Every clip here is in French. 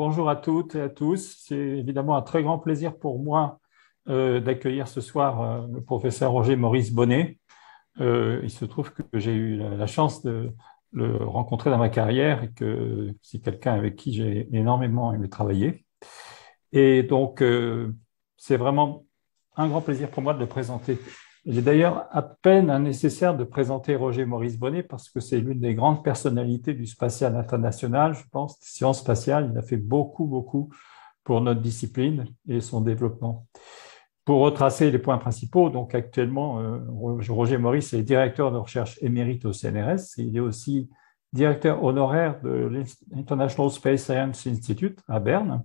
bonjour à toutes et à tous. C'est évidemment un très grand plaisir pour moi d'accueillir ce soir le professeur Roger Maurice Bonnet. Il se trouve que j'ai eu la chance de le rencontrer dans ma carrière et que c'est quelqu'un avec qui j'ai énormément aimé travailler. Et donc, c'est vraiment un grand plaisir pour moi de le présenter. Il est d'ailleurs à peine nécessaire de présenter Roger Maurice Bonnet parce que c'est l'une des grandes personnalités du spatial international, je pense, sciences spatiales. Il a fait beaucoup pour notre discipline et son développement. Pour retracer les points principaux, donc actuellement, Roger Maurice est directeur de recherche émérite au CNRS. Il est aussi directeur honoraire de l'International Space Science Institute à Berne.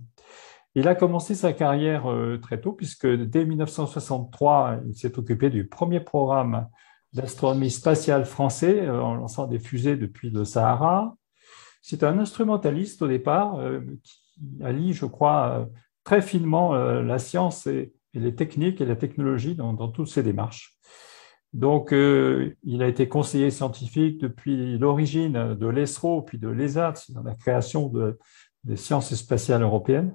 Il a commencé sa carrière très tôt, puisque dès 1963, il s'est occupé du premier programme d'astronomie spatiale français en lançant des fusées depuis le Sahara. C'est un instrumentaliste au départ qui allie, je crois, très finement la science et les techniques et la technologie dans toutes ses démarches. Donc, il a été conseiller scientifique depuis l'origine de l'ESRO puis de l'ESA, dans la création des sciences spatiales européennes.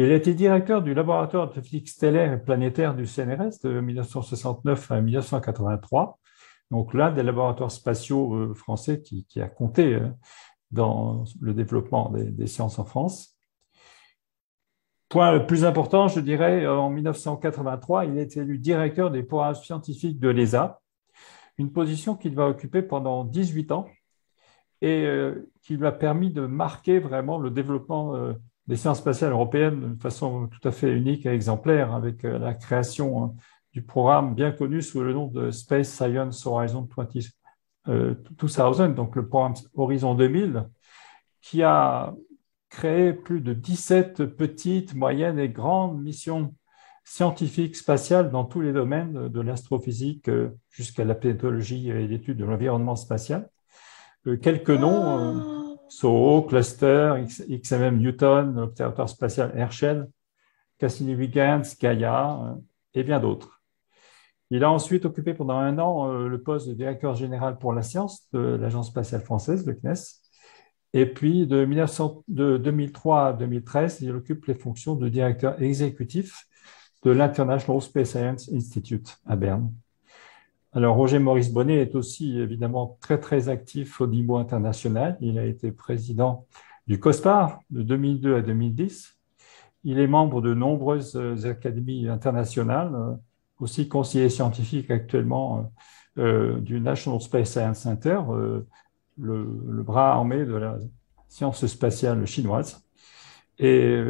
Il a été directeur du laboratoire de physique stellaire et planétaire du CNRS de 1969 à 1983, donc l'un des laboratoires spatiaux français qui a compté dans le développement des sciences en France. Point le plus important, je dirais, en 1983, il est élu directeur des programmes scientifiques de l'ESA, une position qu'il va occuper pendant 18 ans et qui lui a permis de marquer vraiment le développement des sciences spatiales européennes de façon tout à fait unique et exemplaire avec la création du programme bien connu sous le nom de Space Science Horizon 2000, donc le programme Horizon 2000, qui a créé plus de 17 petites, moyennes et grandes missions scientifiques spatiales dans tous les domaines de l'astrophysique jusqu'à la planétologie et l'étude de l'environnement spatial. Quelques noms, SOHO, Cluster, XMM Newton, l'Observatoire spatial Herschel, Cassini-Huygens, Gaia et bien d'autres. Il a ensuite occupé pendant un an le poste de directeur général pour la science de l'Agence spatiale française, le CNES. Et puis, de 2003 à 2013, il occupe les fonctions de directeur exécutif de l'International Space Science Institute à Berne. Alors, Roger Maurice Bonnet est aussi évidemment très actif au niveau international. Il a été président du COSPAR de 2002 à 2010. Il est membre de nombreuses académies internationales, aussi conseiller scientifique actuellement du National Space Science Center, le bras armé de la science spatiale chinoise. Et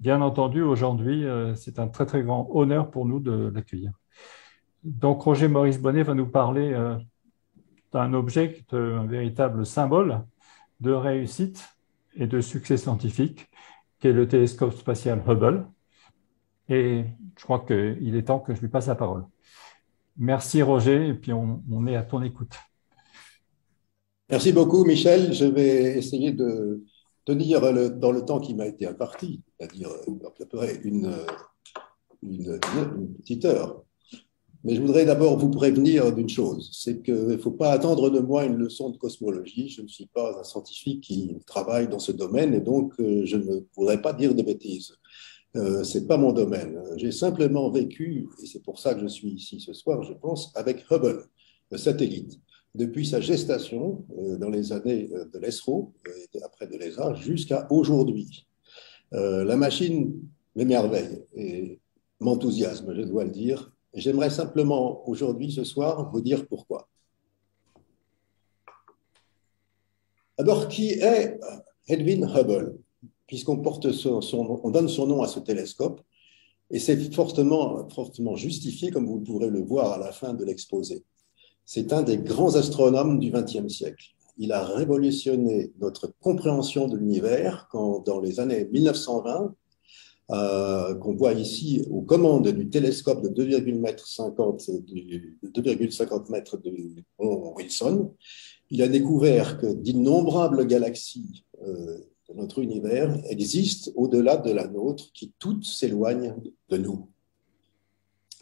bien entendu, aujourd'hui, c'est un très grand honneur pour nous de l'accueillir. Donc, Roger Maurice Bonnet va nous parler d'un objet qui est un véritable symbole de réussite et de succès scientifique, qui est le télescope spatial Hubble. Et je crois qu'il est temps que je lui passe la parole. Merci Roger, et puis on est à ton écoute. Merci beaucoup Michel. Je vais essayer de tenir dans le temps qui m'a été imparti, c'est-à-dire à peu près une petite heure. Mais je voudrais d'abord vous prévenir d'une chose, c'est qu'il ne faut pas attendre de moi une leçon de cosmologie. Je ne suis pas un scientifique qui travaille dans ce domaine et donc je ne voudrais pas dire de bêtises. Ce n'est pas mon domaine. J'ai simplement vécu, et c'est pour ça que je suis ici ce soir, je pense, avec Hubble, le satellite, depuis sa gestation dans les années de l'ESRO, et après de l'ESA, jusqu'à aujourd'hui. La machine m'émerveille et m'enthousiasme, je dois le dire. J'aimerais simplement aujourd'hui, ce soir, vous dire pourquoi. D'abord, qui est Edwin Hubble? Puisqu'on on donne son nom à ce télescope, et c'est fortement justifié, comme vous pourrez le voir à la fin de l'exposé. C'est un des grands astronomes du XXe siècle. Il a révolutionné notre compréhension de l'univers quand, dans les années 1920, qu'on voit ici aux commandes du télescope de 2,50 mètres du pont Wilson, il a découvert que d'innombrables galaxies de notre univers existent au-delà de la nôtre, qui toutes s'éloignent de nous.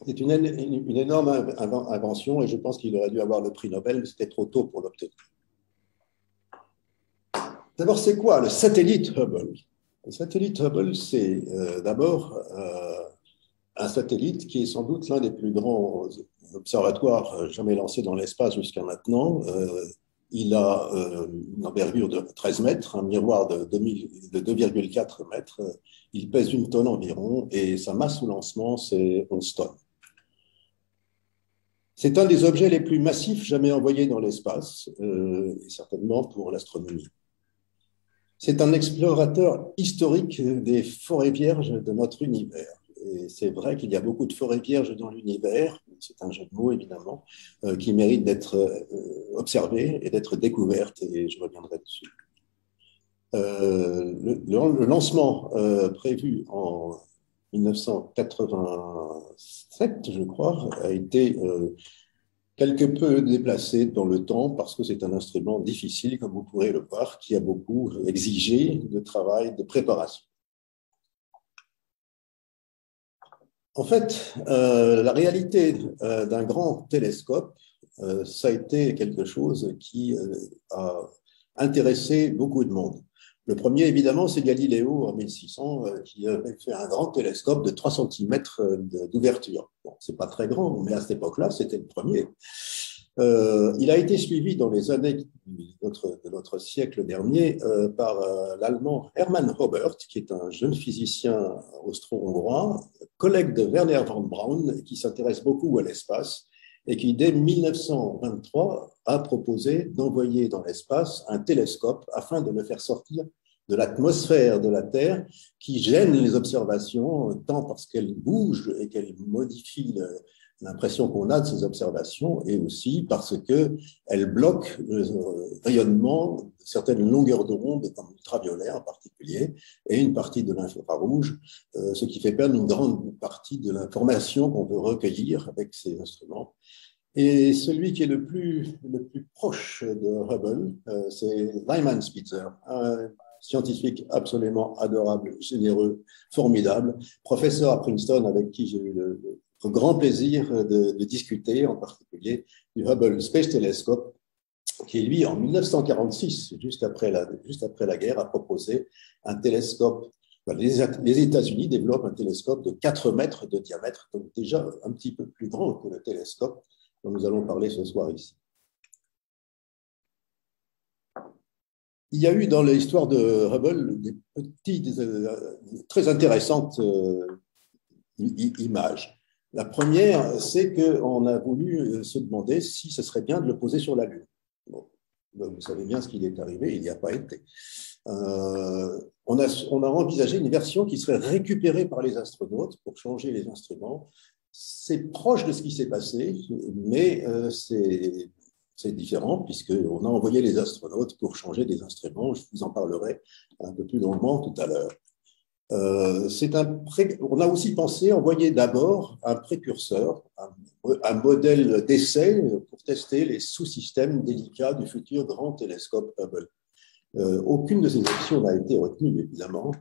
C'est une énorme invention et je pense qu'il aurait dû avoir le prix Nobel, mais c'était trop tôt pour l'obtenir. D'abord, c'est quoi le satellite Hubble? Le satellite Hubble, c'est d'abord un satellite qui est sans doute l'un des plus grands observatoires jamais lancés dans l'espace jusqu'à maintenant. Il a une envergure de 13 mètres, un miroir de 2,4 mètres. Il pèse 1 tonne environ et sa masse au lancement, c'est 11 tonnes. C'est un des objets les plus massifs jamais envoyés dans l'espace, et certainement pour l'astronomie. C'est un explorateur historique des forêts vierges de notre univers. Et c'est vrai qu'il y a beaucoup de forêts vierges dans l'univers, c'est un jeu de mots évidemment, qui méritent d'être observées et d'être découvertes, et je reviendrai dessus. Le lancement prévu en 1987, je crois, a été quelque peu déplacé dans le temps parce que c'est un instrument difficile, comme vous pourrez le voir, qui a beaucoup exigé de travail, de préparation. En fait, la réalité d'un grand télescope, ça a été quelque chose qui a intéressé beaucoup de monde. Le premier, évidemment, c'est Galiléo en 1600, qui avait fait un grand télescope de 3 cm d'ouverture. Bon, ce n'est pas très grand, mais à cette époque-là, c'était le premier. Il a été suivi dans les années de notre siècle dernier par l'Allemand Hermann Robert, qui est un jeune physicien austro-hongrois, collègue de Werner von Braun, qui s'intéresse beaucoup à l'espace et qui, dès 1923, a proposé d'envoyer dans l'espace un télescope afin de le faire sortir de l'atmosphère de la Terre qui gêne les observations, tant parce qu'elle bouge et qu'elle modifie l'impression qu'on a de ces observations, et aussi parce qu'elle bloque le rayonnement de certaines longueurs d'onde, comme l'ultraviolet en particulier, et une partie de l'infrarouge, ce qui fait perdre une grande partie de l'information qu'on veut recueillir avec ces instruments. Et celui qui est le plus proche de Hubble, c'est Lyman Spitzer, un scientifique absolument adorable, généreux, formidable, professeur à Princeton avec qui j'ai eu le grand plaisir de discuter, en particulier du Hubble Space Telescope, qui, lui, en 1946, juste après la guerre, a proposé un télescope. Les États-Unis développent un télescope de 4 mètres de diamètre, donc déjà un petit peu plus grand que le télescope dont nous allons parler ce soir ici. Il y a eu dans l'histoire de Hubble des très intéressantes images. La première, c'est qu'on a voulu se demander si ce serait bien de le poser sur la Lune. Bon, vous savez bien ce qu'il est arrivé, il n'y a pas été. On a envisagé une version qui serait récupérée par les astronautes pour changer les instruments. C'est proche de ce qui s'est passé, mais c'est différent puisqu'on a envoyé les astronautes pour changer des instruments. Je vous en parlerai un peu plus longuement tout à l'heure. On a aussi pensé envoyer d'abord un précurseur, un modèle d'essai pour tester les sous-systèmes délicats du futur grand télescope Hubble. Aucune de ces options n'a été retenue, évidemment.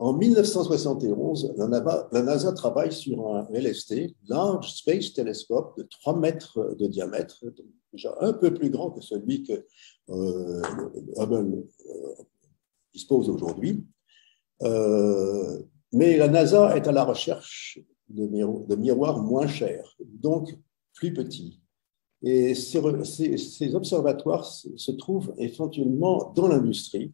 En 1971, la NASA travaille sur un LST, Large Space Telescope, de 3 mètres de diamètre, donc déjà un peu plus grand que celui que Hubble dispose aujourd'hui. Mais la NASA est à la recherche de miroirs moins chers, donc plus petits. Et ces observatoires se trouvent essentiellement dans l'industrie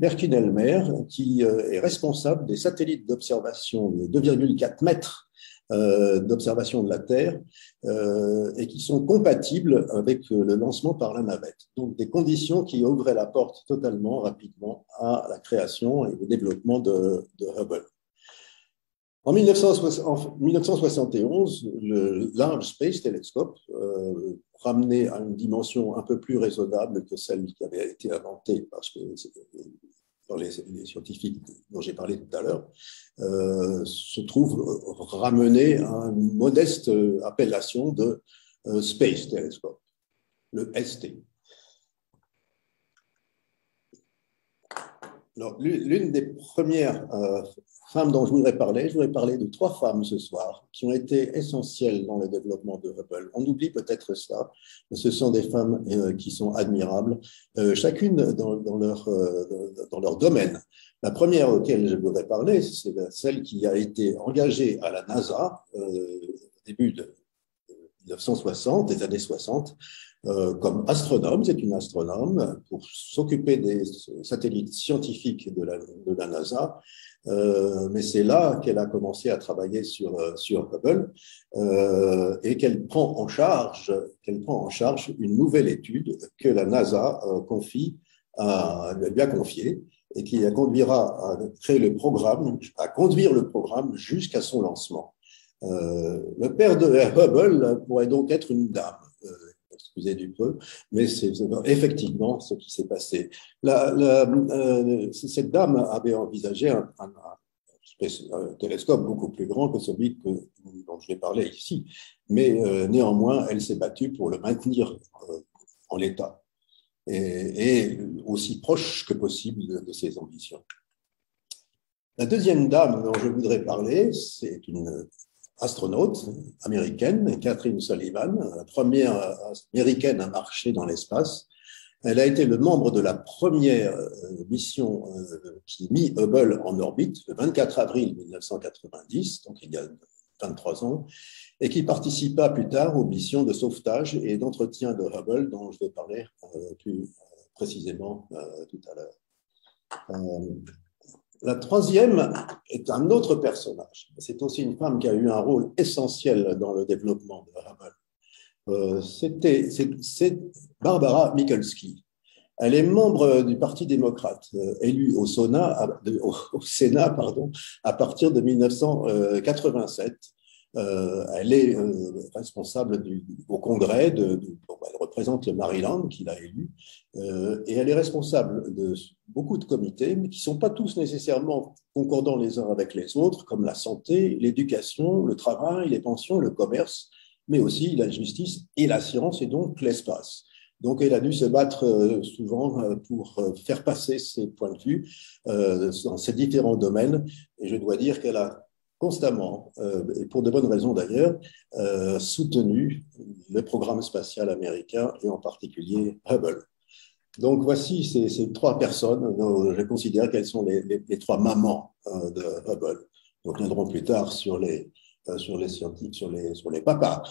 Perkin-Elmer, qui est responsable des satellites d'observation de 2,4 mètres d'observation de la Terre et qui sont compatibles avec le lancement par la navette. Donc des conditions qui ouvraient la porte totalement rapidement à la création et au développement de Hubble. En 1971, le Large Space Telescope, ramené à une dimension un peu plus raisonnable que celle qui avait été inventée par les scientifiques dont j'ai parlé tout à l'heure, se trouve ramené à une modeste appellation de Space Telescope, le ST. L'une des premières femmes dont je voudrais parler de trois femmes ce soir qui ont été essentielles dans le développement de Hubble. On oublie peut-être ça, mais ce sont des femmes qui sont admirables, chacune dans leur domaine. La première auquel je voudrais parler, c'est celle qui a été engagée à la NASA au début de 1960, des années 60, comme astronome. C'est une astronome pour s'occuper des satellites scientifiques de la NASA. Mais c'est là qu'elle a commencé à travailler sur Hubble et qu'elle prend en charge une nouvelle étude que la NASA lui a confiée et qui la conduira à conduire le programme jusqu'à son lancement. Le père de Hubble pourrait donc être une dame, excusez du peu, mais c'est effectivement ce qui s'est passé. Cette dame avait envisagé un télescope beaucoup plus grand que celui dont je vais parler ici, mais néanmoins, elle s'est battue pour le maintenir en l'état et aussi proche que possible de ses ambitions. La deuxième dame dont je voudrais parler, c'est une astronaute américaine, Catherine Sullivan, la première américaine à marcher dans l'espace. Elle a été le membre de la première mission qui mit Hubble en orbite le 24 avril 1990, donc il y a 23 ans, et qui participa plus tard aux missions de sauvetage et d'entretien de Hubble, dont je vais parler plus précisément tout à l'heure. La troisième est un autre personnage. C'est aussi une femme qui a eu un rôle essentiel dans le développement de Hubble. C'est Barbara Mikulski. Elle est membre du Parti démocrate, élue au Sénat à partir de 1987. Elle est responsable au Congrès, elle représente le Maryland qu'il a élu, et elle est responsable de beaucoup de comités, mais qui ne sont pas tous nécessairement concordants les uns avec les autres, comme la santé, l'éducation, le travail, les pensions, le commerce, mais aussi la justice et la science, et donc l'espace. Donc, elle a dû se battre souvent pour faire passer ses points de vue dans ces différents domaines, et je dois dire qu'elle a constamment, et pour de bonnes raisons d'ailleurs, soutenu le programme spatial américain et en particulier Hubble. Donc voici ces trois personnes, je considère qu'elles sont les trois mamans de Hubble. Nous reviendrons plus tard sur les scientifiques, sur les papas.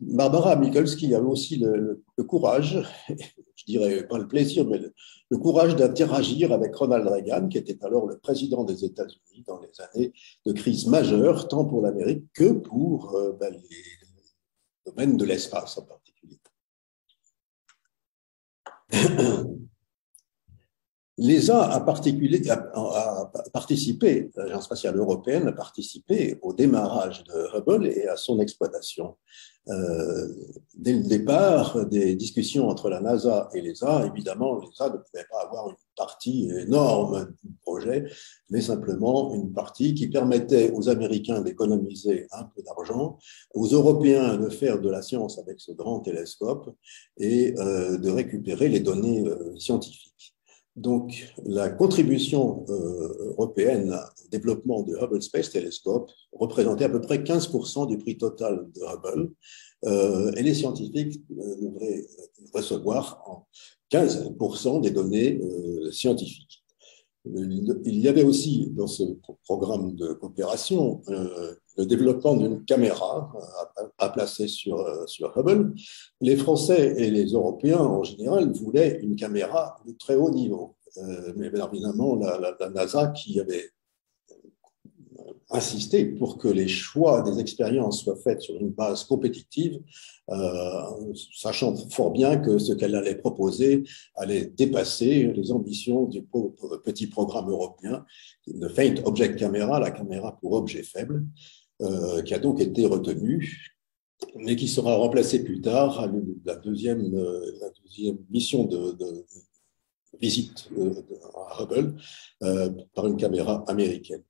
Barbara Mikulski avait aussi le courage, je dirais pas le plaisir, mais le courage d'interagir avec Ronald Reagan, qui était alors le président des États-Unis dans les années de crise majeure, tant pour l'Amérique que pour les domaines de l'espace en particulier. L'ESA a participé, l'Agence spatiale européenne a participé au démarrage de Hubble et à son exploitation. Dès le départ des discussions entre la NASA et l'ESA, évidemment, l'ESA ne pouvait pas avoir une partie énorme du projet, mais simplement une partie qui permettait aux Américains d'économiser un peu d'argent, aux Européens de faire de la science avec ce grand télescope et de récupérer les données scientifiques. Donc, la contribution européenne au développement du Hubble Space Telescope représentait à peu près 15% du prix total de Hubble, et les scientifiques devraient recevoir 15% des données scientifiques. Il y avait aussi dans ce programme de coopération le développement d'une caméra à placer sur Hubble. Les Français et les Européens en général voulaient une caméra de très haut niveau. Mais évidemment, la NASA qui avait insisté pour que les choix des expériences soient faits sur une base compétitive, sachant fort bien que ce qu'elle allait proposer allait dépasser les ambitions du petit programme européen de Faint Object Camera, la caméra pour objets faibles, qui a donc été retenu, mais qui sera remplacé plus tard à la deuxième mission de visite à Hubble par une caméra américaine.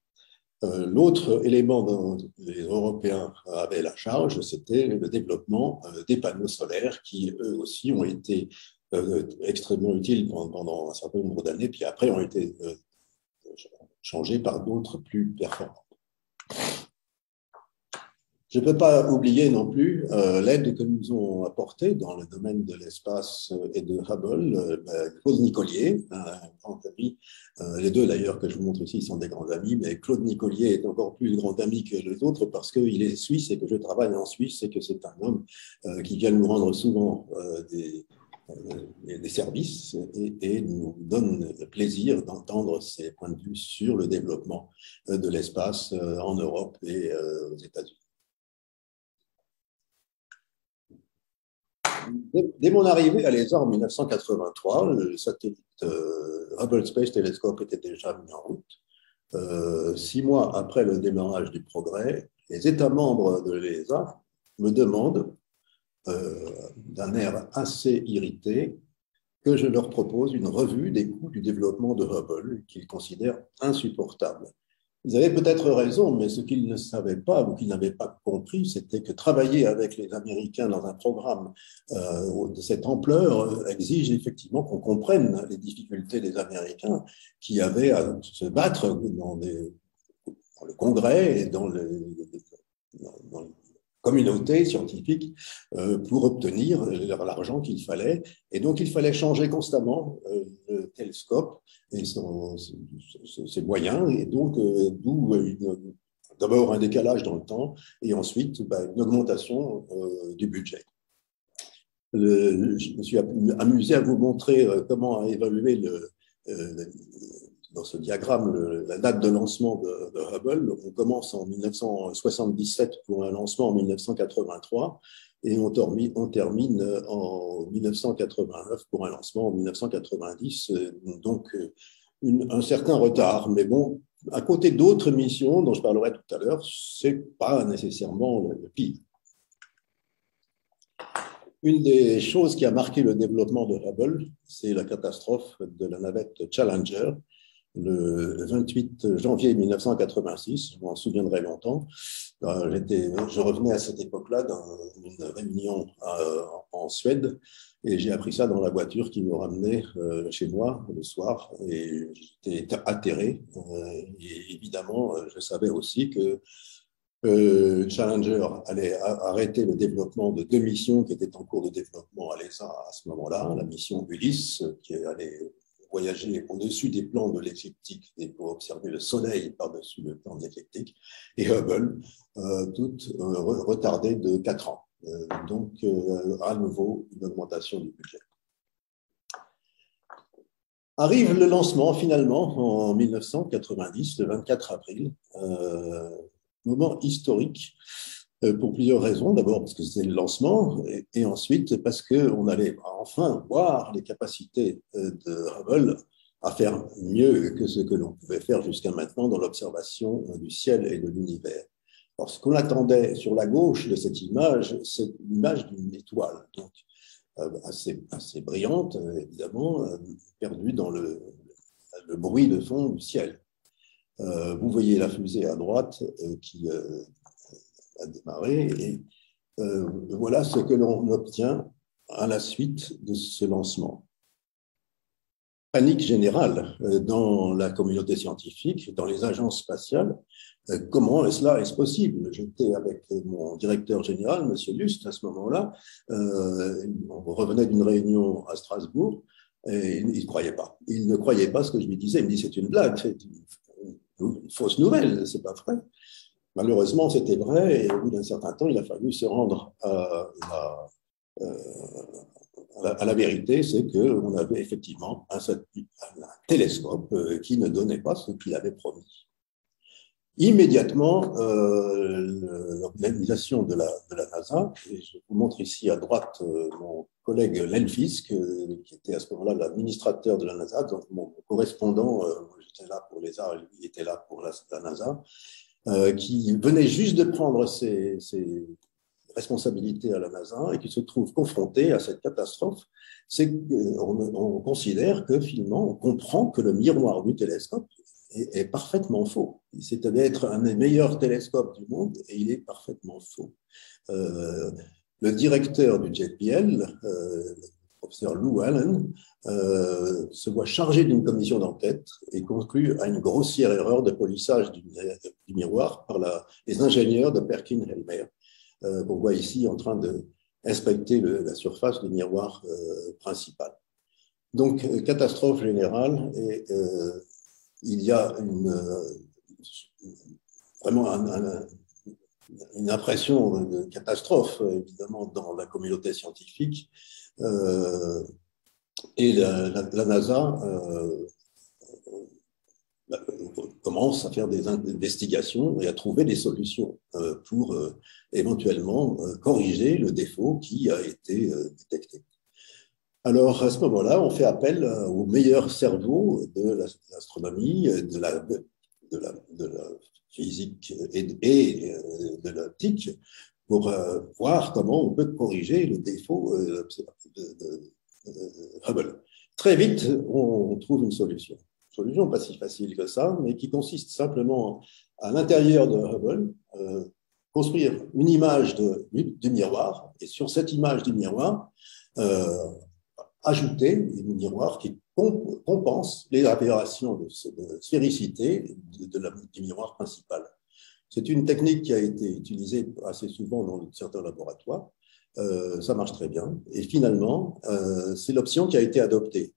L'autre élément dont les Européens avaient la charge, c'était le développement des panneaux solaires qui, eux aussi, ont été extrêmement utiles pendant un certain nombre d'années, puis après ont été changés par d'autres plus performants. Je ne peux pas oublier non plus l'aide que nous ont apportée dans le domaine de l'espace et de Hubble, Claude Nicollier, un grand ami. Les deux d'ailleurs que je vous montre ici sont des grands amis, mais Claude Nicollier est encore plus grand ami que les autres parce qu'il est suisse et que je travaille en Suisse et que c'est un homme qui vient nous rendre souvent des services et nous donne le plaisir d'entendre ses points de vue sur le développement de l'espace en Europe et aux États-Unis. Dès mon arrivée à l'ESA en 1983, le satellite Hubble Space Telescope était déjà mis en route. 6 mois après le démarrage du progrès, les États membres de l'ESA me demandent, d'un air assez irrité, que je leur propose une revue des coûts du développement de Hubble qu'ils considèrent insupportable. Ils avaient peut-être raison, mais ce qu'ils ne savaient pas ou qu'ils n'avaient pas compris, c'était que travailler avec les Américains dans un programme de cette ampleur exige effectivement qu'on comprenne les difficultés des Américains qui avaient à se battre dans le Congrès et dans les communautés scientifiques pour obtenir l'argent qu'il fallait. Et donc, il fallait changer constamment le télescope et ses moyens, et donc d'où d'abord un décalage dans le temps et ensuite une augmentation du budget. Je me suis amusé à vous montrer comment a évolué dans ce diagramme la date de lancement de Hubble. On commence en 1977 pour un lancement en 1983 et on termine en 1989 pour un lancement en 1990, donc un certain retard. Mais bon, à côté d'autres missions dont je parlerai tout à l'heure, ce n'est pas nécessairement le pire. Une des choses qui a marqué le développement de Hubble, c'est la catastrophe de la navette Challenger, le 28 janvier 1986, je m'en souviendrai longtemps. Je revenais à cette époque-là d'une réunion en Suède et j'ai appris ça dans la voiture qui me ramenait chez moi le soir et j'étais atterré. Et évidemment, je savais aussi que Challenger allait arrêter le développement de 2 missions qui étaient en cours de développement à l'ESA à ce moment-là, la mission Ulysse qui allait voyager au-dessus des plans de l'écliptique et pour observer le Soleil par-dessus le plan de l'écliptique, et Hubble, toutes retardées de 4 ans. Donc, à nouveau, une augmentation du budget. Arrive le lancement, finalement, en 1990, le 24 avril, moment historique pour plusieurs raisons. D'abord parce que c'était le lancement et ensuite parce qu'on allait enfin voir les capacités de Hubble à faire mieux que ce que l'on pouvait faire jusqu'à maintenant dans l'observation du ciel et de l'univers. Alors, ce qu'on attendait sur la gauche de cette image, c'est l'image d'une étoile, donc assez brillante, évidemment, perdue dans le bruit de fond du ciel. Vous voyez la fusée à droite qui a démarré et voilà ce que l'on obtient à la suite de ce lancement. Panique générale dans la communauté scientifique, dans les agences spatiales. Comment cela est-ce possible? J'étais avec mon directeur général, M. Lust, à ce moment-là. On revenait d'une réunion à Strasbourg et il ne croyait pas. Il ne croyait pas ce que je lui disais. Il me dit c'est une blague, c'est une fausse nouvelle, c'est pas vrai. Malheureusement, c'était vrai et au bout d'un certain temps, il a fallu se rendre à la vérité, c'est qu'on avait effectivement un télescope qui ne donnait pas ce qu'il avait promis. Immédiatement, l'organisation de la NASA, et je vous montre ici à droite mon collègue Len Fisk, qui était à ce moment-là l'administrateur de la NASA, donc mon correspondant, j'étais là pour l'ESA, lui était là pour la NASA, qui venait juste de prendre ses responsabilités à la NASA et qui se trouve confronté à cette catastrophe. C'est qu'on considère que finalement, on comprend que le miroir du télescope est parfaitement faux. C'était d'être un des meilleurs télescopes du monde et il est parfaitement faux. Le directeur du JPL, le professeur Lou Allen, se voit chargé d'une commission d'enquête et conclut à une grossière erreur de polissage du miroir par les ingénieurs de Perkin-Elmer. On voit ici en train d'inspecter la surface du miroir principal. Donc, catastrophe générale, et il y a vraiment une impression de catastrophe, évidemment, dans la communauté scientifique. Et la NASA commence à faire des investigations et à trouver des solutions pour éventuellement corriger le défaut qui a été détecté. Alors, à ce moment-là, on fait appel aux meilleurs cerveaux de l'astronomie, de la physique et de l'optique pour voir comment on peut corriger le défaut de Hubble. Très vite, on trouve une solution. Une solution pas si facile que ça, mais qui consiste simplement à l'intérieur de Hubble, construire une image du miroir, et sur cette image du miroir, ajouter un miroir qui compense les aberrations de sphéricité du miroir principal. C'est une technique qui a été utilisée assez souvent dans certains laboratoires. Ça marche très bien. Et finalement, c'est l'option qui a été adoptée.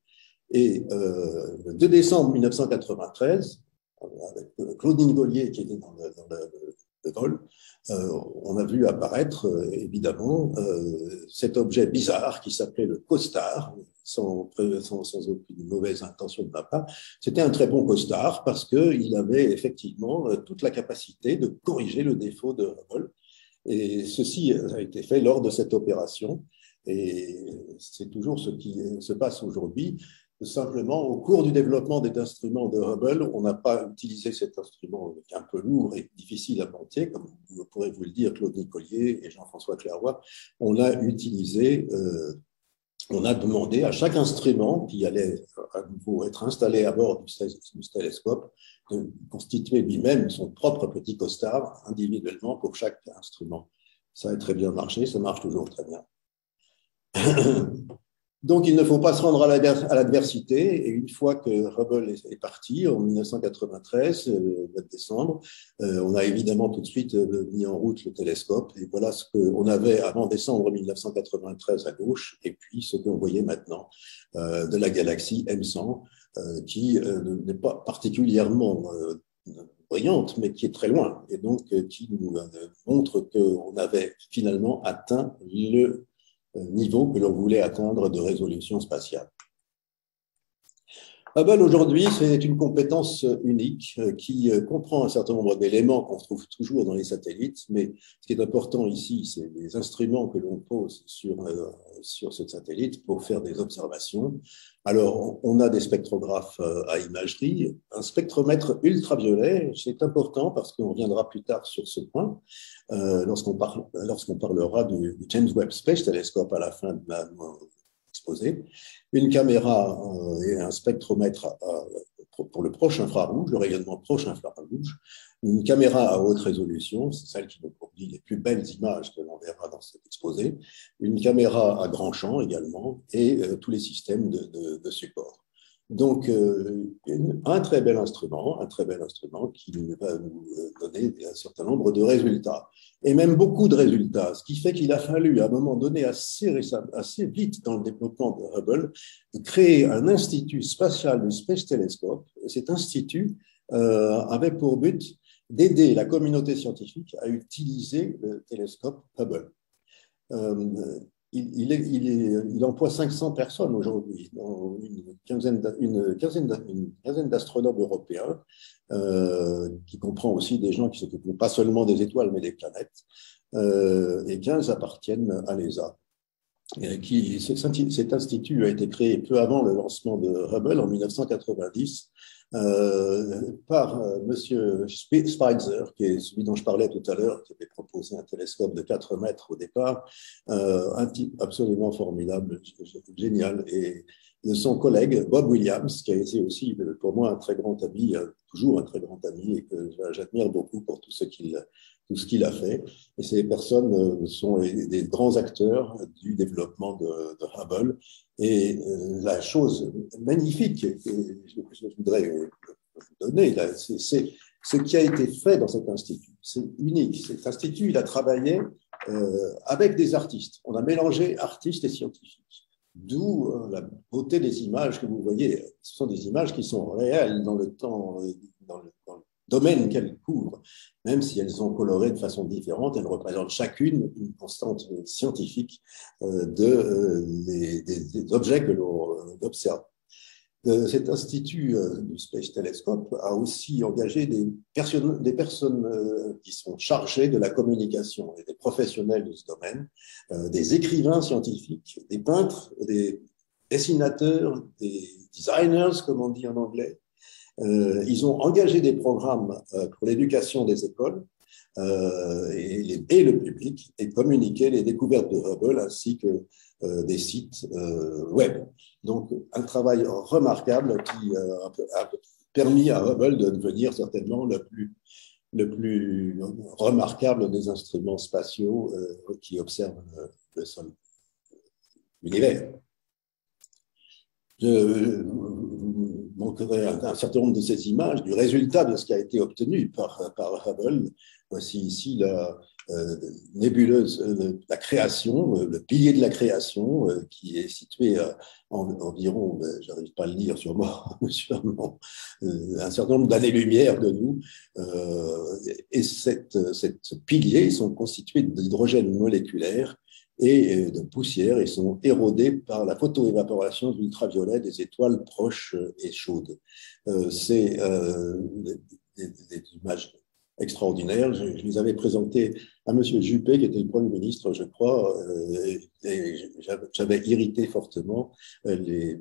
Et le 2 décembre 1993, avec Claudine Gaulier qui était dans le vol, on a vu apparaître évidemment cet objet bizarre qui s'appelait le COSTAR, sans aucune mauvaise intention de ma part. C'était un très bon COSTAR parce qu'il avait effectivement toute la capacité de corriger le défaut de Hubble. Et ceci a été fait lors de cette opération. Et c'est toujours ce qui se passe aujourd'hui. Simplement, au cours du développement des instruments de Hubble, on n'a pas utilisé cet instrument qui est un peu lourd et difficile à monter, comme pourrait vous le dire Claude Nicollier et Jean-François Clairvoy. On a demandé à chaque instrument qui allait à nouveau être installé à bord du télescope de constituer lui-même son propre petit COSTAR individuellement pour chaque instrument. Ça a très bien marché, ça marche toujours très bien. Donc, il ne faut pas se rendre à l'adversité. Et une fois que Hubble est parti, en 1993, le 9 décembre, on a évidemment tout de suite mis en route le télescope. Et voilà ce qu'on avait avant décembre 1993 à gauche, et puis ce qu'on voyait maintenant de la galaxie M100, qui n'est pas particulièrement brillante, mais qui est très loin. Et donc, qui nous montre qu'on avait finalement atteint le niveau que l'on voulait atteindre de résolution spatiale. Hubble, aujourd'hui, c'est une compétence unique qui comprend un certain nombre d'éléments qu'on trouve toujours dans les satellites, mais ce qui est important ici, c'est les instruments que l'on pose sur ce satellite pour faire des observations. Alors, on a des spectrographes à imagerie, un spectromètre ultraviolet, c'est important parce qu'on reviendra plus tard sur ce point, lorsqu'on parlera du James Webb Space Telescope à la fin de mon exposé. Une caméra et un spectromètre pour le proche infrarouge, le rayonnement proche infrarouge, une caméra à haute résolution, c'est celle qui nous produit les plus belles images que l'on verra dans cet exposé, une caméra à grand champ également, et tous les systèmes de support. Donc, un très bel instrument qui va nous donner un certain nombre de résultats, et même beaucoup de résultats, ce qui fait qu'il a fallu, à un moment donné, assez vite dans le développement de Hubble, créer un institut spatial du Space Telescope. Cet institut avait pour but d'aider la communauté scientifique à utiliser le télescope Hubble. Il emploie 500 personnes aujourd'hui, une quinzaine d'astronomes européens, qui comprend aussi des gens qui s'occupent pas seulement des étoiles, mais des planètes, et 15 appartiennent à l'ESA. Cet institut a été créé peu avant le lancement de Hubble en 1990 par M. Spitzer, qui est celui dont je parlais tout à l'heure, qui avait proposé un télescope de 4 mètres au départ, un type absolument formidable, génial, et de son collègue Bob Williams, qui a été aussi pour moi un très grand ami, toujours un très grand ami, et que j'admire beaucoup pour tout ce qu'il tout ce qu'il a fait. Et ces personnes sont des grands acteurs du développement de Hubble. Et la chose magnifique que je voudrais donner, c'est ce qui a été fait dans cet institut. C'est unique. Cet institut, il a travaillé avec des artistes. On a mélangé artistes et scientifiques. D'où la beauté des images que vous voyez. Ce sont des images qui sont réelles dans le temps, dans le domaine qu'elles couvrent. Même si elles sont colorées de façon différente, elles représentent chacune une constante scientifique des objets que l'on observe. Cet institut du Space Telescope a aussi engagé des personnes qui sont chargées de la communication et des professionnels de ce domaine, des écrivains scientifiques, des peintres, des dessinateurs, des designers, comme on dit en anglais. Ils ont engagé des programmes pour l'éducation des écoles et le public et communiquer les découvertes de Hubble ainsi que des sites web. Donc, un travail remarquable qui a permis à Hubble de devenir certainement le plus remarquable des instruments spatiaux qui observent le sol, l'univers. Je vous montrerai un certain nombre de ces images du résultat de ce qui a été obtenu par Hubble. Voici ici la nébuleuse, la création, le pilier de la création qui est situé environ, j'arrive pas à le lire sûrement, un certain nombre d'années-lumière de nous. Et ce pilier sont constitués d'hydrogène moléculaire et de poussière et sont érodés par la photoévaporation de l'ultraviolet des étoiles proches et chaudes. C'est des images extraordinaires. Je les avais présentées à M. Juppé, qui était le Premier ministre, je crois, et j'avais irrité fortement les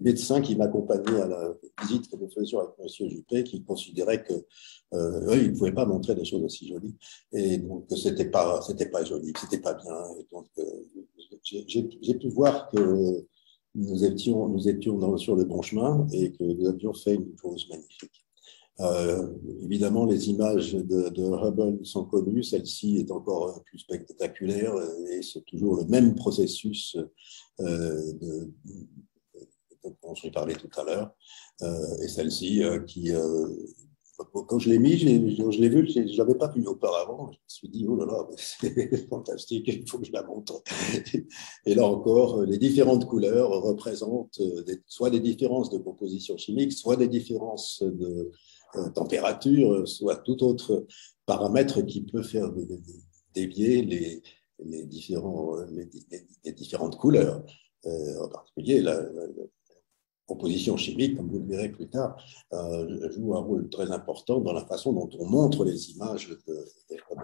médecins qui m'accompagnaient à la visite que nous faisions avec M. Juppé, qui considéraient que ils ne pouvaient pas montrer des choses aussi jolies, et donc c'était pas joli, que c'était pas bien. Et donc j'ai pu voir que nous étions sur le bon chemin et que nous avions fait une chose magnifique. Évidemment, les images de Hubble sont connues, celle-ci est encore plus spectaculaire et c'est toujours le même processus dont je vais parler tout à l'heure. Et celle-ci qui, quand je l'ai mis, je l'ai vu, je ne l'avais pas vu auparavant. Je me suis dit, oh là là, c'est fantastique, il faut que je la montre. Et là encore, les différentes couleurs représentent soit des différences de composition chimique, soit des différences de température, soit tout autre paramètre qui peut faire dévier les différentes couleurs. En particulier, la composition chimique, comme vous le verrez plus tard, joue un rôle très important dans la façon dont on montre les images des robots.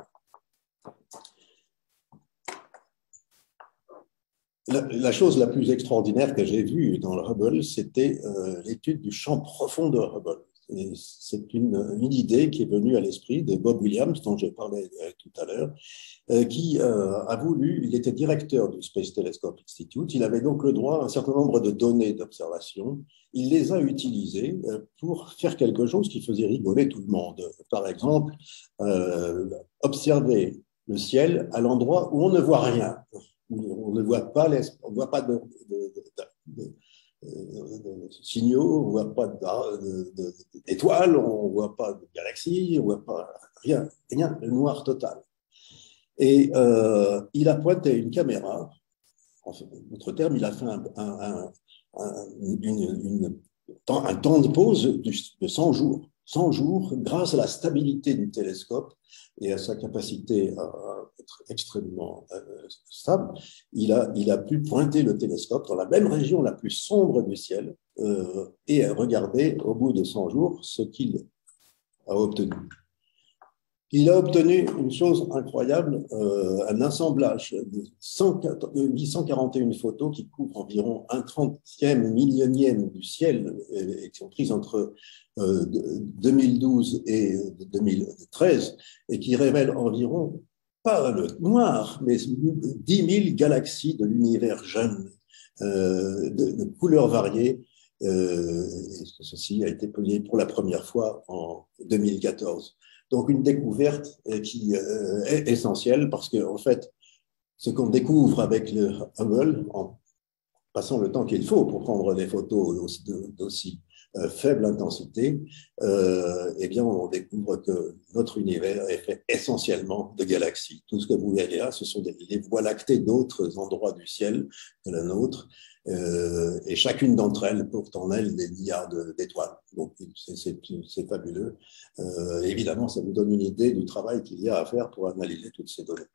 La chose la plus extraordinaire que j'ai vue dans le Hubble, c'était l'étude du champ profond de Hubble. C'est une idée qui est venue à l'esprit de Bob Williams, dont je parlais tout à l'heure, qui a voulu, il était directeur du Space Telescope Institute, il avait donc le droit à un certain nombre de données d'observation, il les a utilisées pour faire quelque chose qui faisait rigoler tout le monde. Par exemple, observer le ciel à l'endroit où on ne voit rien, où on ne voit pas, de signaux, on ne voit pas d'étoiles, on ne voit pas de galaxies, on ne voit pas rien, le noir total. Et il a pointé une caméra, en d'autres termes, il a fait un temps de pause de 100 jours. 100 jours, grâce à la stabilité du télescope et à sa capacité à être extrêmement stable, il a pu pointer le télescope dans la même région la plus sombre du ciel et regarder au bout de 100 jours ce qu'il a obtenu. Il a obtenu une chose incroyable, un assemblage de 841 photos qui couvrent environ un 30e millionième du ciel et qui sont prises entre 2012 et 2013 et qui révèlent environ, pas le noir, mais 10 000 galaxies de l'univers jeune, de couleurs variées. Ceci a été publié pour la première fois en 2014. Donc, une découverte qui est essentielle parce qu'en fait, ce qu'on découvre avec le Hubble, en passant le temps qu'il faut pour prendre des photos d'aussi faible intensité, eh bien, on découvre que notre univers est fait essentiellement de galaxies. Tout ce que vous voyez là, ce sont les voies lactées d'autres endroits du ciel que la nôtre, et chacune d'entre elles porte en elle des milliards d'étoiles. Donc, c'est fabuleux. Évidemment, ça nous donne une idée du travail qu'il y a à faire pour analyser toutes ces données.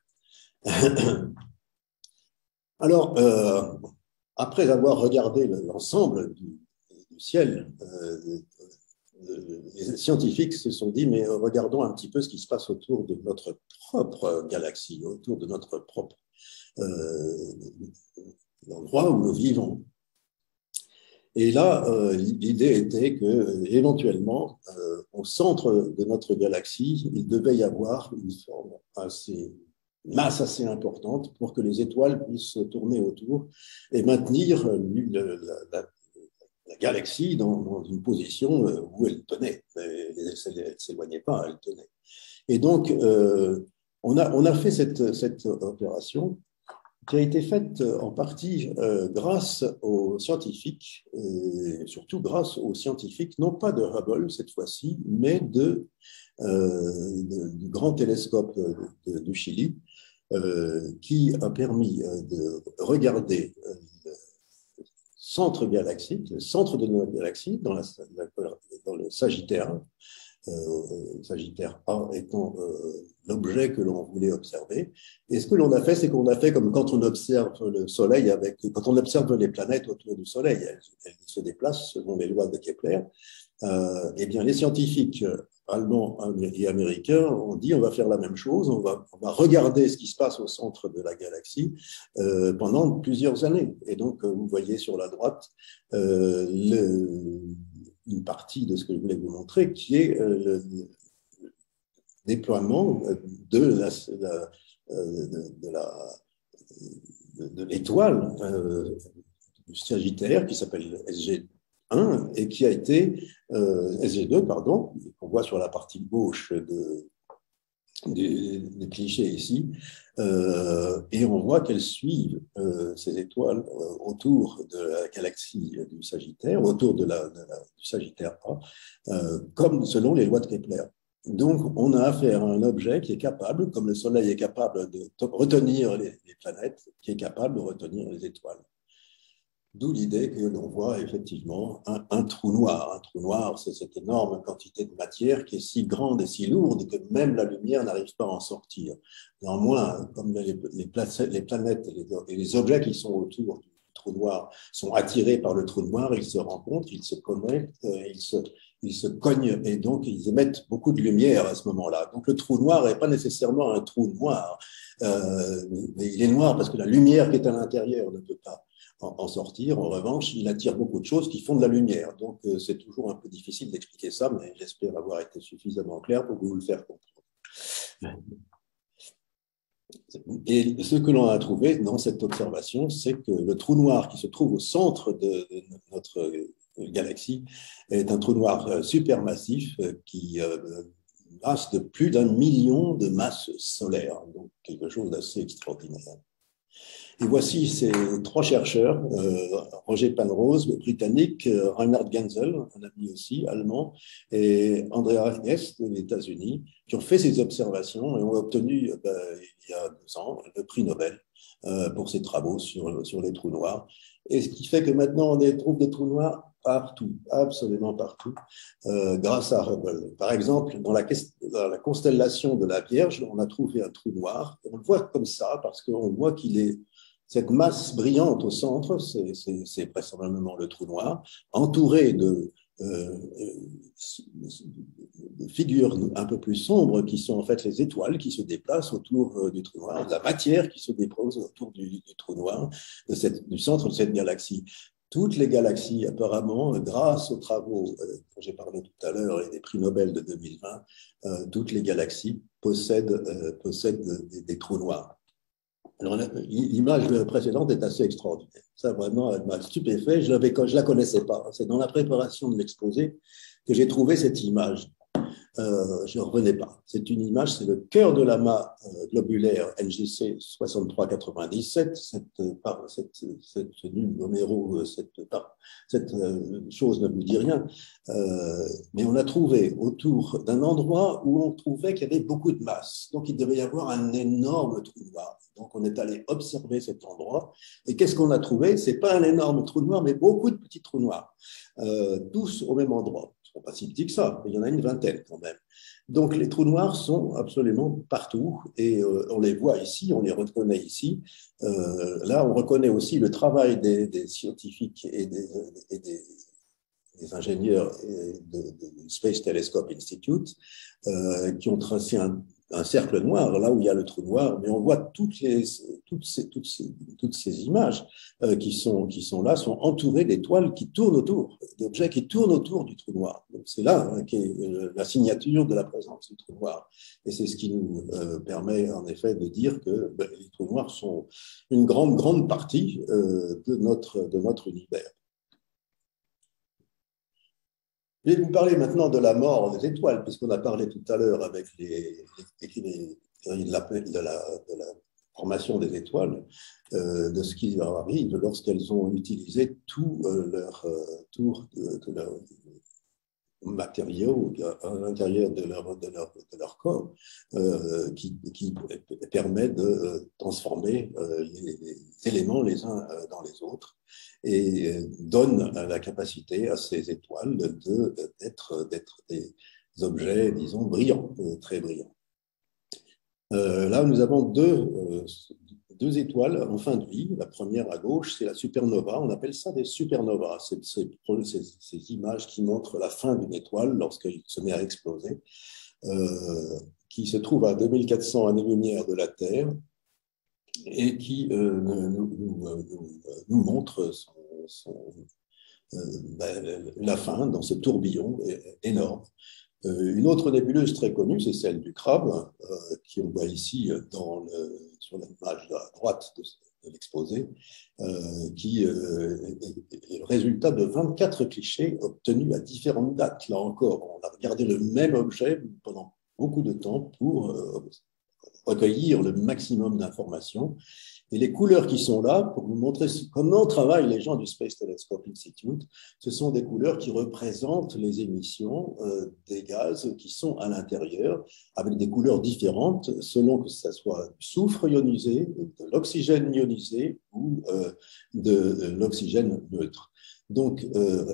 Alors, après avoir regardé l'ensemble du ciel, les scientifiques se sont dit, mais regardons un petit peu ce qui se passe autour de notre propre galaxie, autour de notre propre l'endroit où nous vivons. Et là, l'idée était que, éventuellement, au centre de notre galaxie, il devait y avoir une forme masse assez importante pour que les étoiles puissent tourner autour et maintenir la galaxie dans une position où elle tenait. Elle ne s'éloignait pas, elle tenait. Et donc, on a fait cette opération qui a été faite en partie grâce aux scientifiques, et surtout grâce aux scientifiques, non pas de Hubble cette fois-ci, mais du grand télescope du Chili, qui a permis de regarder le centre galactique, le centre de notre galaxie, dans le Sagittaire, Sagittaire A étant l'objet que l'on voulait observer. Et ce que l'on a fait, c'est qu'on a fait comme quand on observe le Soleil, quand on observe les planètes autour du Soleil, elles se déplacent selon les lois de Kepler. Eh bien, les scientifiques allemands et américains ont dit on va faire la même chose, on va regarder ce qui se passe au centre de la galaxie pendant plusieurs années. Et donc, vous voyez sur la droite une partie de ce que je voulais vous montrer, qui est le déploiement de l'étoile du Sagittaire, qui s'appelle SG1 et qui a été SG2, pardon, qu'on voit sur la partie gauche des clichés ici, et on voit qu'elles suivent ces étoiles autour de la galaxie du Sagittaire, autour du Sagittaire A, comme selon les lois de Kepler. Donc, on a affaire à un objet qui est capable, comme le Soleil est capable de retenir les planètes, qui est capable de retenir les étoiles. D'où l'idée que l'on voit effectivement un trou noir. Un trou noir, c'est cette énorme quantité de matière qui est si grande et si lourde que même la lumière n'arrive pas à en sortir. Néanmoins, comme les planètes et les objets qui sont autour du trou noir sont attirés par le trou noir, ils se rencontrent, ils se connectent, ils se cognent et donc ils émettent beaucoup de lumière à ce moment-là. Donc le trou noir n'est pas nécessairement un trou noir, mais il est noir parce que la lumière qui est à l'intérieur ne peut pas en sortir. En revanche, il attire beaucoup de choses qui font de la lumière. Donc, c'est toujours un peu difficile d'expliquer ça, mais j'espère avoir été suffisamment clair pour vous le faire comprendre. Et ce que l'on a trouvé dans cette observation, c'est que le trou noir qui se trouve au centre de notre galaxie est un trou noir supermassif qui masse de plus d'1 million de masses solaires, donc quelque chose d'assez extraordinaire. Et voici ces 3 chercheurs, Roger Penrose, britannique, Reinhard Genzel, un ami aussi, allemand, et Andrea Guest, des États-Unis, qui ont fait ces observations et ont obtenu, il y a 2 ans, le prix Nobel pour ces travaux sur les trous noirs. Et ce qui fait que maintenant, on trouve des trous noirs partout, absolument partout, grâce à Hubble. Par exemple, dans la constellation de la Vierge, on a trouvé un trou noir. On le voit comme ça parce qu'on voit qu'il est cette masse brillante au centre, c'est vraisemblablement le trou noir, entouré de figures un peu plus sombres qui sont en fait les étoiles qui se déplacent autour du trou noir, la matière qui se dépose autour du trou noir, du centre de cette galaxie. Toutes les galaxies, apparemment, grâce aux travaux dont j'ai parlé tout à l'heure et des prix Nobel de 2020, toutes les galaxies possèdent des trous noirs. Alors, l'image précédente est assez extraordinaire. Ça, vraiment, elle m'a stupéfait. Je ne la connaissais pas. C'est dans la préparation de l'exposé que j'ai trouvé cette image. je ne revenais pas. C'est une image, c'est le cœur de l'amas globulaire NGC 6397. Ce numéro, cette chose ne vous dit rien, mais on l'a trouvé autour d'un endroit où on trouvait qu'il y avait beaucoup de masse. Donc il devait y avoir un énorme trou noir. Donc on est allé observer cet endroit. Et qu'est-ce qu'on a trouvé? Ce n'est pas un énorme trou noir, mais beaucoup de petits trous noirs, tous au même endroit. Ils ne sont pas si petits que ça, mais il y en a une vingtaine quand même. Donc les trous noirs sont absolument partout et on les voit ici, on les reconnaît ici. Là, on reconnaît aussi le travail des scientifiques et des ingénieurs du Space Telescope Institute qui ont tracé un cercle noir, là où il y a le trou noir, mais on voit toutes ces images qui sont là, sont entourées d'étoiles qui tournent autour, d'objets qui tournent autour du trou noir. C'est là qu'est la signature de la présence du trou noir. Et c'est ce qui nous permet en effet de dire que les trous noirs sont une grande partie de notre univers. Je vais vous parler maintenant de la mort des étoiles, puisqu'on a parlé tout à l'heure avec de la formation des étoiles, de ce qui leur arrive lorsqu'elles ont utilisé tout leur matériaux à l'intérieur de leur corps qui permet de transformer les éléments les uns dans les autres et donne la capacité à ces étoiles d'être des objets, disons, brillants, très brillants. Là, nous avons deux étoiles en fin de vie. La première à gauche, c'est la supernova. On appelle ça des supernovas. C'est ces images qui montrent la fin d'une étoile lorsqu'elle se met à exploser, qui se trouve à 2400 années-lumière de la Terre et qui nous montre la fin dans ce tourbillon énorme. Une autre nébuleuse très connue, c'est celle du Crabe, qui on voit ici sur l'image à droite de l'exposé, qui est le résultat de 24 clichés obtenus à différentes dates. Là encore, on a regardé le même objet pendant beaucoup de temps pour recueillir le maximum d'informations. Et les couleurs qui sont là, pour vous montrer comment travaillent les gens du Space Telescope Institute, ce sont des couleurs qui représentent les émissions des gaz qui sont à l'intérieur, avec des couleurs différentes selon que ce soit du soufre ionisé, de l'oxygène ionisé ou de l'oxygène neutre. Donc,